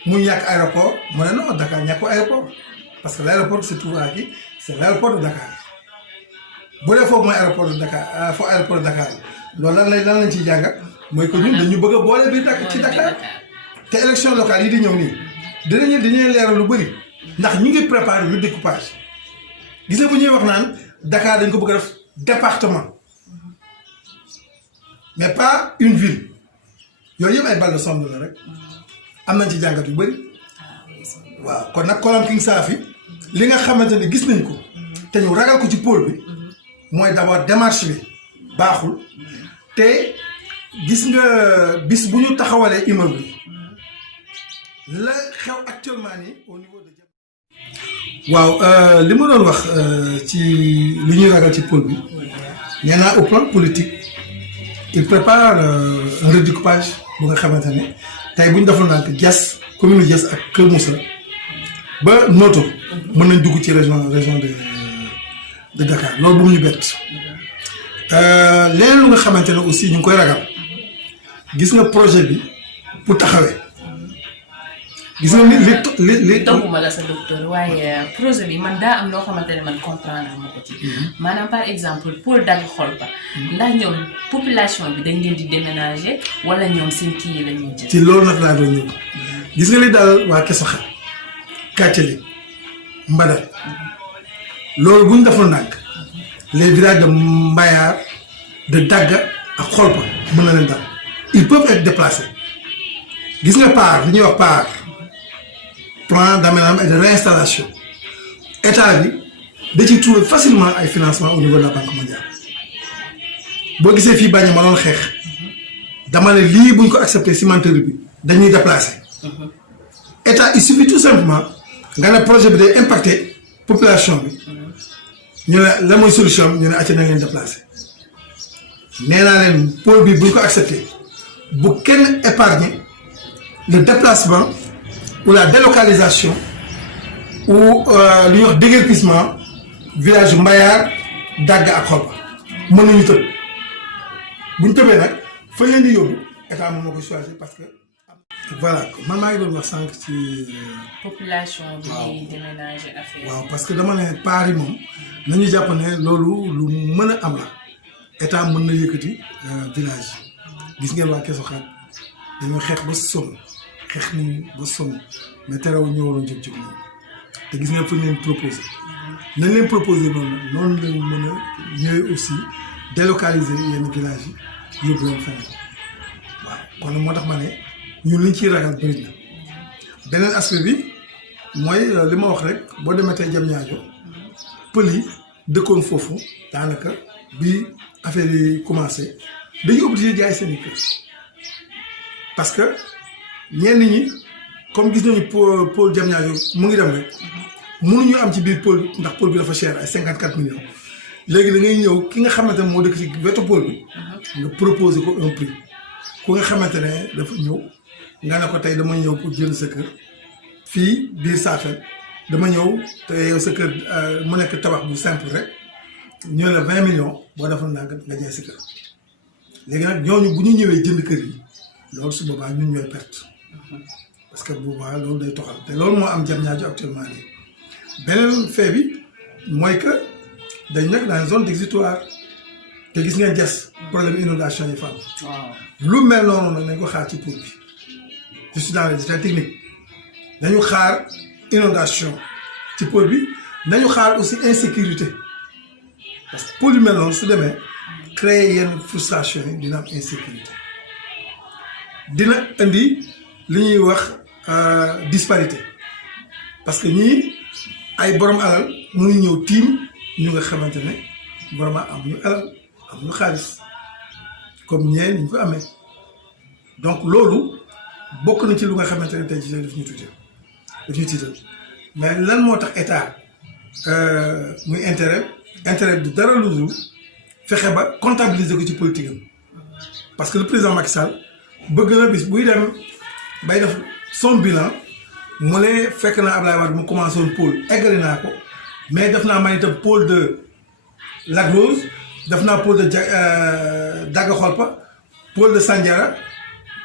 mu ñàkk aéroport mu ne non Dakar ñàkk aéroport parce que l' aéroport se trouve à qui c' est l' aéroport de Dakar bu dee foofu mooy aéroport de Dakar foofu aéroport de Dakar loolu lan lañ ciy jàngat mooy que ñun dañu bëgg a boole biir ci Dakar te élection locale yi di ñëw nii dinañu leeral lu bëri ndax ñu ngi préparer le découpage gis nga bu ñuy wax naan Dakar dañ ko bëgg a def département mais pas une ville yooyu yëpp ay balle de sonde la rek am nañ ci jàngat yu bëri waaw kon nag Kolam King Safi li nga xamante ne gis nañ ko te ñu ragal ko ci pôle bi mooy d'abord démarche bi baaxul te gis nga bis bu ñu taxawalee immeuble bi la xew actuellement nii au niveau de waaw li ma doon wax ci li ñuy ragal ci pôle bi nee naa au plan politique il prépare un redécoupage bu nga xamante ne tey bu ñu defoon naan Diass commune Diass ak Kër Moussa ba Noto mën nañ dugg ci région de Dakar loolu bu ñu bett leneen lu nga xamante ne aussi ñu ngi koy ragal gis nga projet bi pour taxawee gis nga li togguma la sa docteur waaye projet bi man daa am loo xamante ne man comprendre ma ko ci maanaam par exemple pôle Daga Kholpa ndax ñoom population bi dañ leen di déménager wala ñoom seen kii yi la ñuy jël ci loolu nag laa doon ñëw gis nga li daal waa Kesoxat Kàccali Mbadal loolu bu ñu defoon nag les villages de Mbayar de Daga ak Kholpa mën na leen dal ils peuvent être déplacés gis nga PAR li ñuy wax PAR plan d'aménagement et de réinstallation état bi da ciy trouver facilement ay financement au niveau de la Banque mondiale boo gisee fii bañ ma doon xeex dama ne lii buñ ko accepté cimenterie bi dañuy déplacer état il suffit tout simplement nga ne projet bi day impacter population bi ñu ne la mooy solution bi ñu ne acca nañ leen déplacer nee naa leen pôle bi buñ ko accepté bu kenn épargner le déplacement ou la délocalisation ou lu ñuy wax déguerpissement village Mbayar Daga ak Kholpa mën nañu tëb bu ñu tëbee nag fa leen di yóbbu état moom moo ko choisir parce que voilà man maa ngi doon wax sànq ci population bi ñuy déménager affaire waaw parce que dama ne Paris moom nañu jàpp ne loolu lu mën a am la état mën na yëkkati village gis ngeen waa Kesoxat dañoo xeex ba sonn xeex nañu ba sonn mais terewul ñu waroon jóg moom te gis ngeen fa ñu leen proposé nañ leen proposé noonu lañ mën a ñëwee aussi délocaliser yenn village yi yóbbu leen feneen waaw kon moo tax ma ne ñun liñ ciy ragal bëri na beneen aspect bi mooy li ma wax rek boo demee tey Diamniadio pël yi dëkkoon foofu daanaka bi affaire yi commencé dañu obligé jaay seen i kër parce que ñenn ñi comme gis nañu pôle Diamniadio mu ngi dem rek mënuñu am ci biir pôle bi ndax pôle bi dafa cher ay 54 millions léegi da ngay ñëw ki nga xamante ne moo dëkk ci wetu pôle bi nga proposer ko un prix ku nga xamante ne dafa ñëw nga ne ko tey dama ñëw pour jël sa kër fii biir Saafeen dama ñëw te yow sa kër mu nekk tabax bu simple rek ñëw la 20 millions boo defoon naa nga jaay sa kër léegi nag ñooñu bu ñu ñëwee jënd kër yi loolu su boobaa ñun ñooy perte parce que boobaa loolu day toxal te loolu moo am Diamniadio actuellement nii beneen fait bi mooy que dañ nekk dans une zone d'exutoire te gis ngeen Diass problème inondation yi fa am lu mel noonu nag nañ ko xaar ci pôle bi je suis dans les détails techniques nañu xaar inondation ci pôle bi nañu xaar aussi insécurité parce que pôle yu mel noonu su demee créer yenn frustration yi dina am insécurité dina indi li ñuy wax disparité parce que ñii ay borom alal mënuñ ñëw tiim ñu nga xamante ne vraiment am ñu alal am ñu xaalis comme ñeen ñu ko amee donc loolu bokk na ci lu nga xamante ne tey jii daf ñu tiital mais lan moo tax état muy intérêt du dara lu dul fexe ba comptabiliser ko ci politique am parce que le président Macky Sall bëgg na bis buy dem bay def son bilan mu ne fekk naa Ablaye Wade mu commencé woon pôle eggali naa ko mais def naa man itam pôle de Lac Rose def naa pôle de Daga Kholpa pôle de Sandiara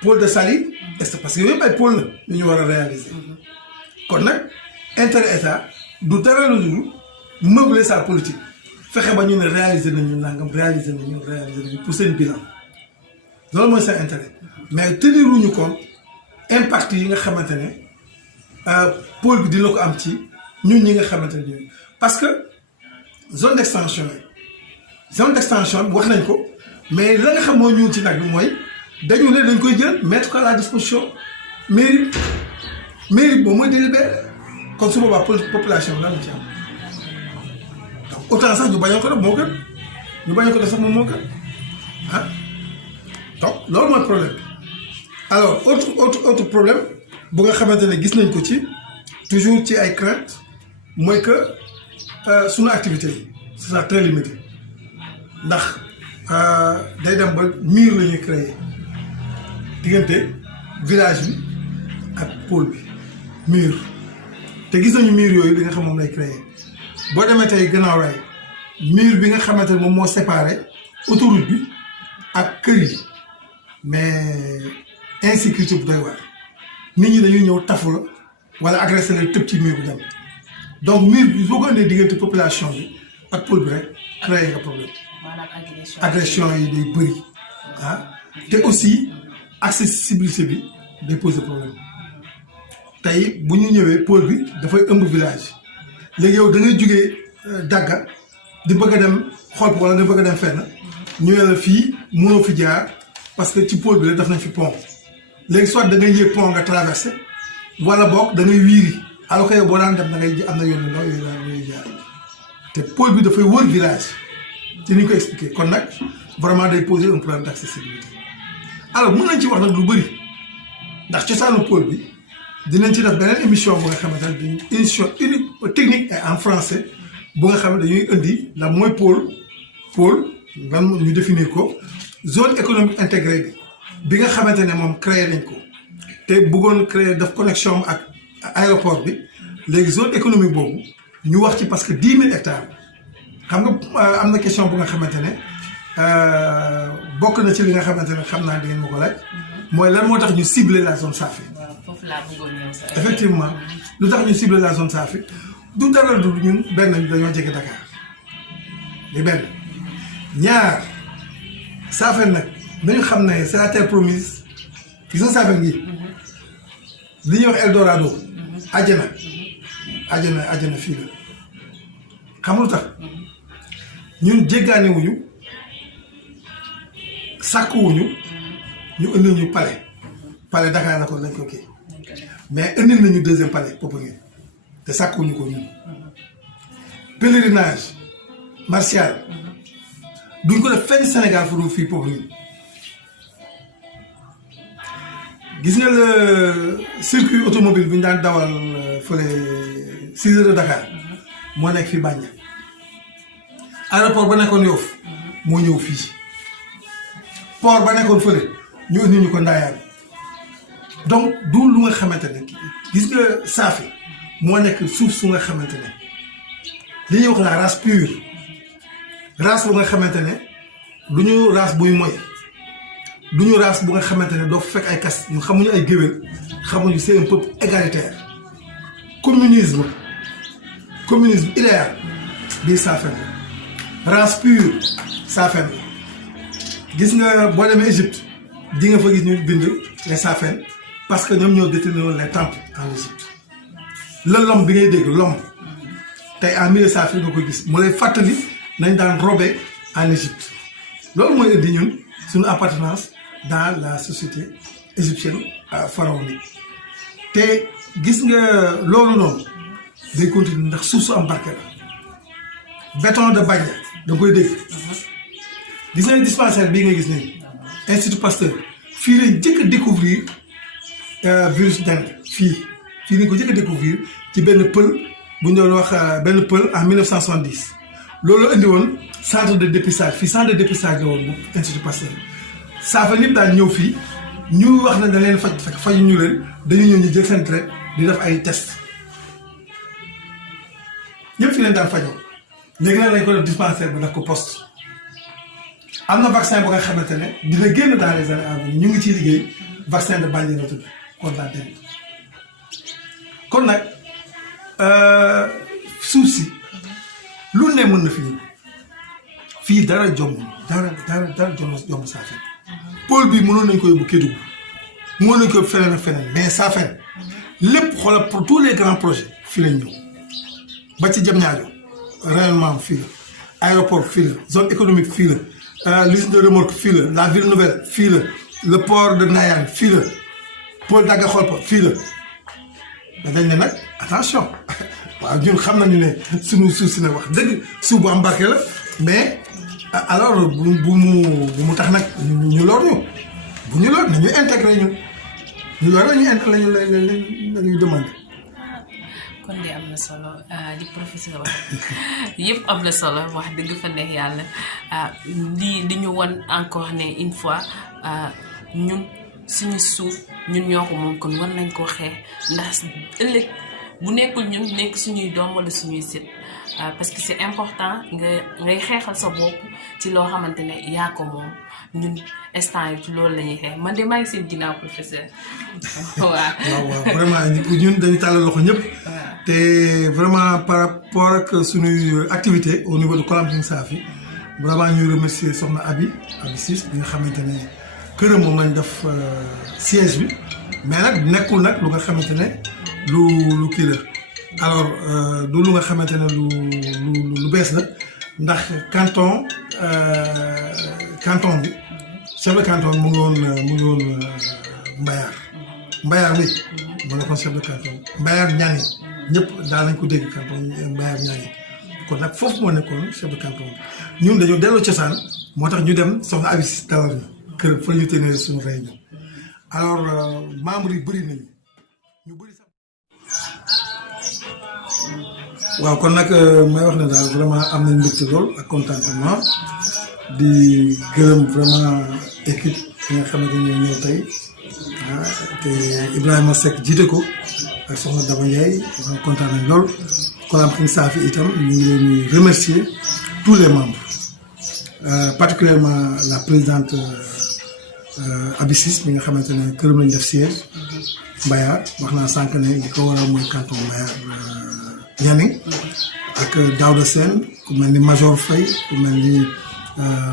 pôle de Saly est parce que yooyu yëpp ay pôle la lu ñu war a réaliser kon nag intérêt état du dara lu dul meubler sa politique fexe ba ñu ne réaliser nañu nangam réaliser nañu pour seen bilan loolu mooy seen intérêt mais teniruñu compte impact yi nga xamante ne pôle bi dina ko am ci ñun ñi nga xamante ne ñooy parce que zone d'extension bi wax nañ ko mais la nga xam moo ñuul ci nag bi mooy dañu ne dañ koy jël mettre ko à la disposition mairie boobu mooy délibéré kon su boobaa population bi lan la ci am donc autant sax ñu bañoon ko def moo gën ñu bañoon ko def sax moom moo gën ah donc loolu mooy problème bi alors autre problème bu nga xamante ne gis nañ ko ci toujours ci ay crainte mooy que sunu activité yi ce sera très limité ndax day dem ba mur la ñuy créer diggante village bi ak pôle bi mur te gis nañu mur yooyu li nga xam moom lay créer boo demee tey Gannaaw Rail mur bi nga xamante ne moom moo séparé autoroute bi ak kër yi mais insécurité bu doy waar nit ñi dañuy ñëw tafu la wala agressé la tëb ci mur bi dem donc mur bi soo ko indee diggante population bi ak pôle bi rek créé nga problème agression yi day bëri te aussi accessibilité bi day poser problème tey bu ñu ñëwee pôle bi dafay ëmb village léegi yow da ngay jugee Dagga di bëgg a dem Xolp wala nga bëgg a dem fenn ñu ne la fii mënoo fi jaar parce que ci pôle bi la def nañ fi pont léegi soit da ngay yéeg pont nga traversé wala boog da ngay wiiri alors que yow boo daan dem da ngay am na yoon yu ndaw yooyu daan ñuy jaar te pôle bi dafay wër village te ni ñu ko expliqué kon nag vraiment day poser un problème d'accessibilité alors mën nañ ci wax nag lu bëri ndax cosaanu pôle bi dinañ ci def beneen émission bu nga xamante ne dañuy émission unique technique et en français bu nga xam ne dañuy indi la mooy pôle lan ñu définir ko zone économique intégrée bi nga xamante ne moom créé nañ ko te bëggoon créer def connexion ak aéroport bi léegi zone économique boobu ñu wax ci parce que 10 000 hectares xam nga am na question bu nga xamante ne bokk na ci li nga xamante ne xam naa di ngeen ma ko laaj mooy lan moo tax ñu cibler la zone Safi. foofu laa bëggoon ñëw sax. effectivement lu tax ñu cibler la zone Safi du dara du ñun benn dañoo jege Dakar li benn ñaar Safi nag nañu xam ne c'est la terre promise gis nga Safi gi li ñuy wax Eldorado àjjana fii la xam lu tax ñun jéggaane wuñu sàkkuwuñu ñu indil ñu palais Dakar la ko lañ ko kii mais indil nañu deuxième palais Popenguine te sàkkuwuñu ko ñun pèlerinage martial duñ ko def fenn Sénégal fu dul fii Popenguine gis nga le circuit automobile bi ñu daan dawal fële 6 heures de Dakar moo nekk fii Bandia aéroport ba nekkoon Yoff moo ñëw fii port ba nekkoon fële ñu indi ñu ko Ndayane donc du lu nga xamante ne gis nga Safi moo nekk suuf su nga xamante ne li ñuy wax la race pure race bu nga xamante ne du ñu race buy moy du ñu race bu nga xamante ne doo fekk ay kas ñu xamuñu ay géwél xamuñu c'est un peuple égalitaire communisme idéal bii Safen race pure Safen gis nga boo demee Égypte di nga fa gis ñu bind les Safen parce que ñoom ñoo détenir les temples en Égypte l'homme bi ngay dégg l'homme tey en milieu Safi nga koy gis mu lay fàttali nañ daan robé en Égypte loolu mooy indi ñun suñu appartenance dans la société égyptienne pharaonique te gis nga loolu noonu day continuer ndax suuf su am barke la béton de Bandia da nga koy dégg gis nañ dispensaire bii nga gis nii Institut Pasteur fii lañ jëkk a découvrir virus dengue fii lañ ko jëkk a découvrir ci benn pël bu ñu doon wax benn pël en 1970 loolu indi woon centre de dépistage fii centre de dépistage la woon bu Institut Pasteur saafa ñëpp daal ñëw fii ñu wax ne da leen faj fekk faju ñu leen dañu ñëw ñu jël seen trait di def ay test ñëpp fii leen daan fajoo léegi nag lañ ko def dispensaire bi def ko poste am na vaccin bu nga xamante ne dina génn dans les années à venir ñu ngi ciy liggéey vaccin de Bandia la tudd contre la dengue kon nag suuf si lu ne mën na fi ñëw fii dara jomb dara jomb Saafeen pôle bi mënoon nañ ko yóbbu Kédougou mënoon nañ ko yóbbu feneen ak feneen mais Saafeen lépp xoolal pour tous les grands projets fii lañ ñëw ba ci Diamniadio rayonnement fii la aéroport fii la zone économique fii la l'usine de remorque fii la ville nouvelle fii la le port de Ndayane fii la pôle Daga-Kholpa fii la dañ ne nag attention waaw ñun xam nañu ne suñu suuf si nag wax dëgg suuf bu am barke la mais alors bu mu tax nag ñu lor ñu bu ñu lor nañu intégré ñu lor la ñuy demandé. kon de am na solo di professeur wax yëpp am na solo wax dëgg fa neex yàlla di ñu won encore ne une fois ñun suñu suuf ñun ñoo ko moom kon war nañ koo xeex ndax ëllëg bu nekkul ñun nekk suñuy doom wala suñuy sët parce que c'est important ngay xeexal sa bopp ci loo xamante ne yaa ko moom ñun instant yi ci loolu la ñuy xeex man de maa ngi seen ginnaaw professeur waaw vraiment ñun dañu tàllal loxo ñëpp te vraiment par rapport ak suñuy activité au niveau de Kolamtine Safi vraiment ñuy remercier soxna Abi Ciss bi nga xamante ne këram moom lañ def siège bi mais nag nekkul nag lu nga xamante ne lu kii la alors du lu nga xamante ne lu bees la ndax canton bi chef de canton mu ngi woon Mbayar mi moo nekkoon chef de canton Mbayar Ñaani ñëpp daal nañ ko dégg canton Mbayar Ñaani kon nag foofu moo nekkoon chef de canton bi ñun dañoo delloo cosaan moo tax ñu dem soxna Abi Ciss dalal ñu kër fa ñu tenir suñu réunion alors membres yi bëri nañu ñu bëri sax waaw kon nag may wax ne daal vraiment am nañ mbégte lool ak contentement di gërëm vraiment équipe bi nga xamante ne ñëw tey te Ibrahima Seck jiite ko ak soxna Daba Ndiaye vraiment kontaan nañ lool Kolamtine Safi itam ñu ngi leen di remercier tous les membres particulièrement la présidente Abi Ciss mi nga xamante ne këram lañ def siège Mbayar wax naa sànq ne li ko waral mooy canton Mbayar Nianing ak Daouda Sène ku mel ni Major Faye ku mel ni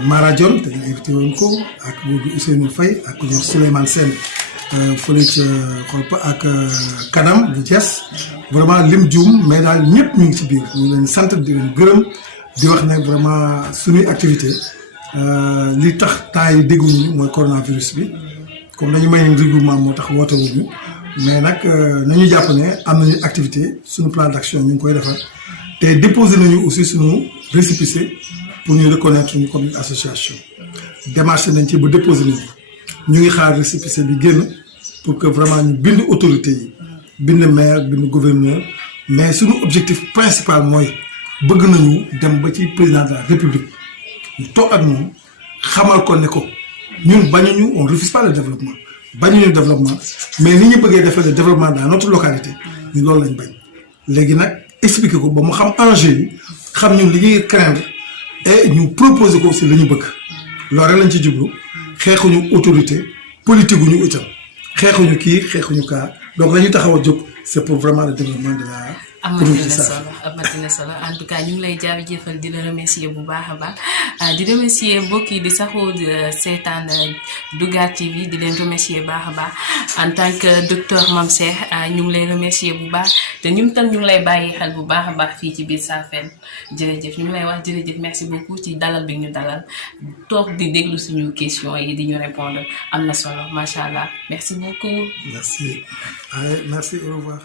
Mara Dione te ñu invité woon ko ak boobu Ousseynou Faye ak ku ñuy wax Souleymane Sène fële ca Xolpa ak Kanam bu Thiès vraiment lim juum mais daal ñëpp ñu ngi ci biir ñu leen sant di leen gërëm di wax ne vraiment suñuy activité li tax temps yi dégguñu mooy coronavirus bi comme dañu may regroupement moo tax woote wuñu mais nag nañu jàpp ne am nañu activité suñu plan d'action ñu ngi koy defar te déposé nañu aussi suñu récépissé pour ñu reconnaître ñu comme une association démarché nañ ci ba déposé nañu ñu ngi xaar récépissé bi génn pour que vraiment ñu bind autorité yi bind maire bind gouverneur mais suñu objectif principal mooy bëgg nañu dem ba ci président de la république ñu toog ak moom xamal ko ne ko ñun bañuñu on refuse pas le développement bañuñu développement mais ni ñu bëggee defee le développement dans notre localité ñu loolu lañ bañ léegi nag expliquer ko ba mu xam enjeu yi xam ñun li ñuy craindre et ñu proposer ko aussi la ñu bëgg loolu rek lañ ci jublu xeexuñu autorité politique gu ñu itam xeexuñu kii xeexuñu kaa donc la ñuy taxaw a jóg c'est pour vraiment le développement de la amati na solo en tout cas ñu ngi lay jaajëfal di la remercier bu baax a baax di remercier mbokk yi di saxoo seetaan Dougar TV di leen remercier baax a baax en tant que docteur Mame Cheikh ñu ngi lay remercier bu baax te ñun tam ñu ngi lay bàyyi xel bu baax a baax fii ci biir Saafeen jërëjëf ñu ngi lay wax jërëjëf merci beaucoup ci dalal bi ñu dalal toog di déglu suñu question yi di ñu répondre am na solo macha allah merci beaucoup. Merci au revoir.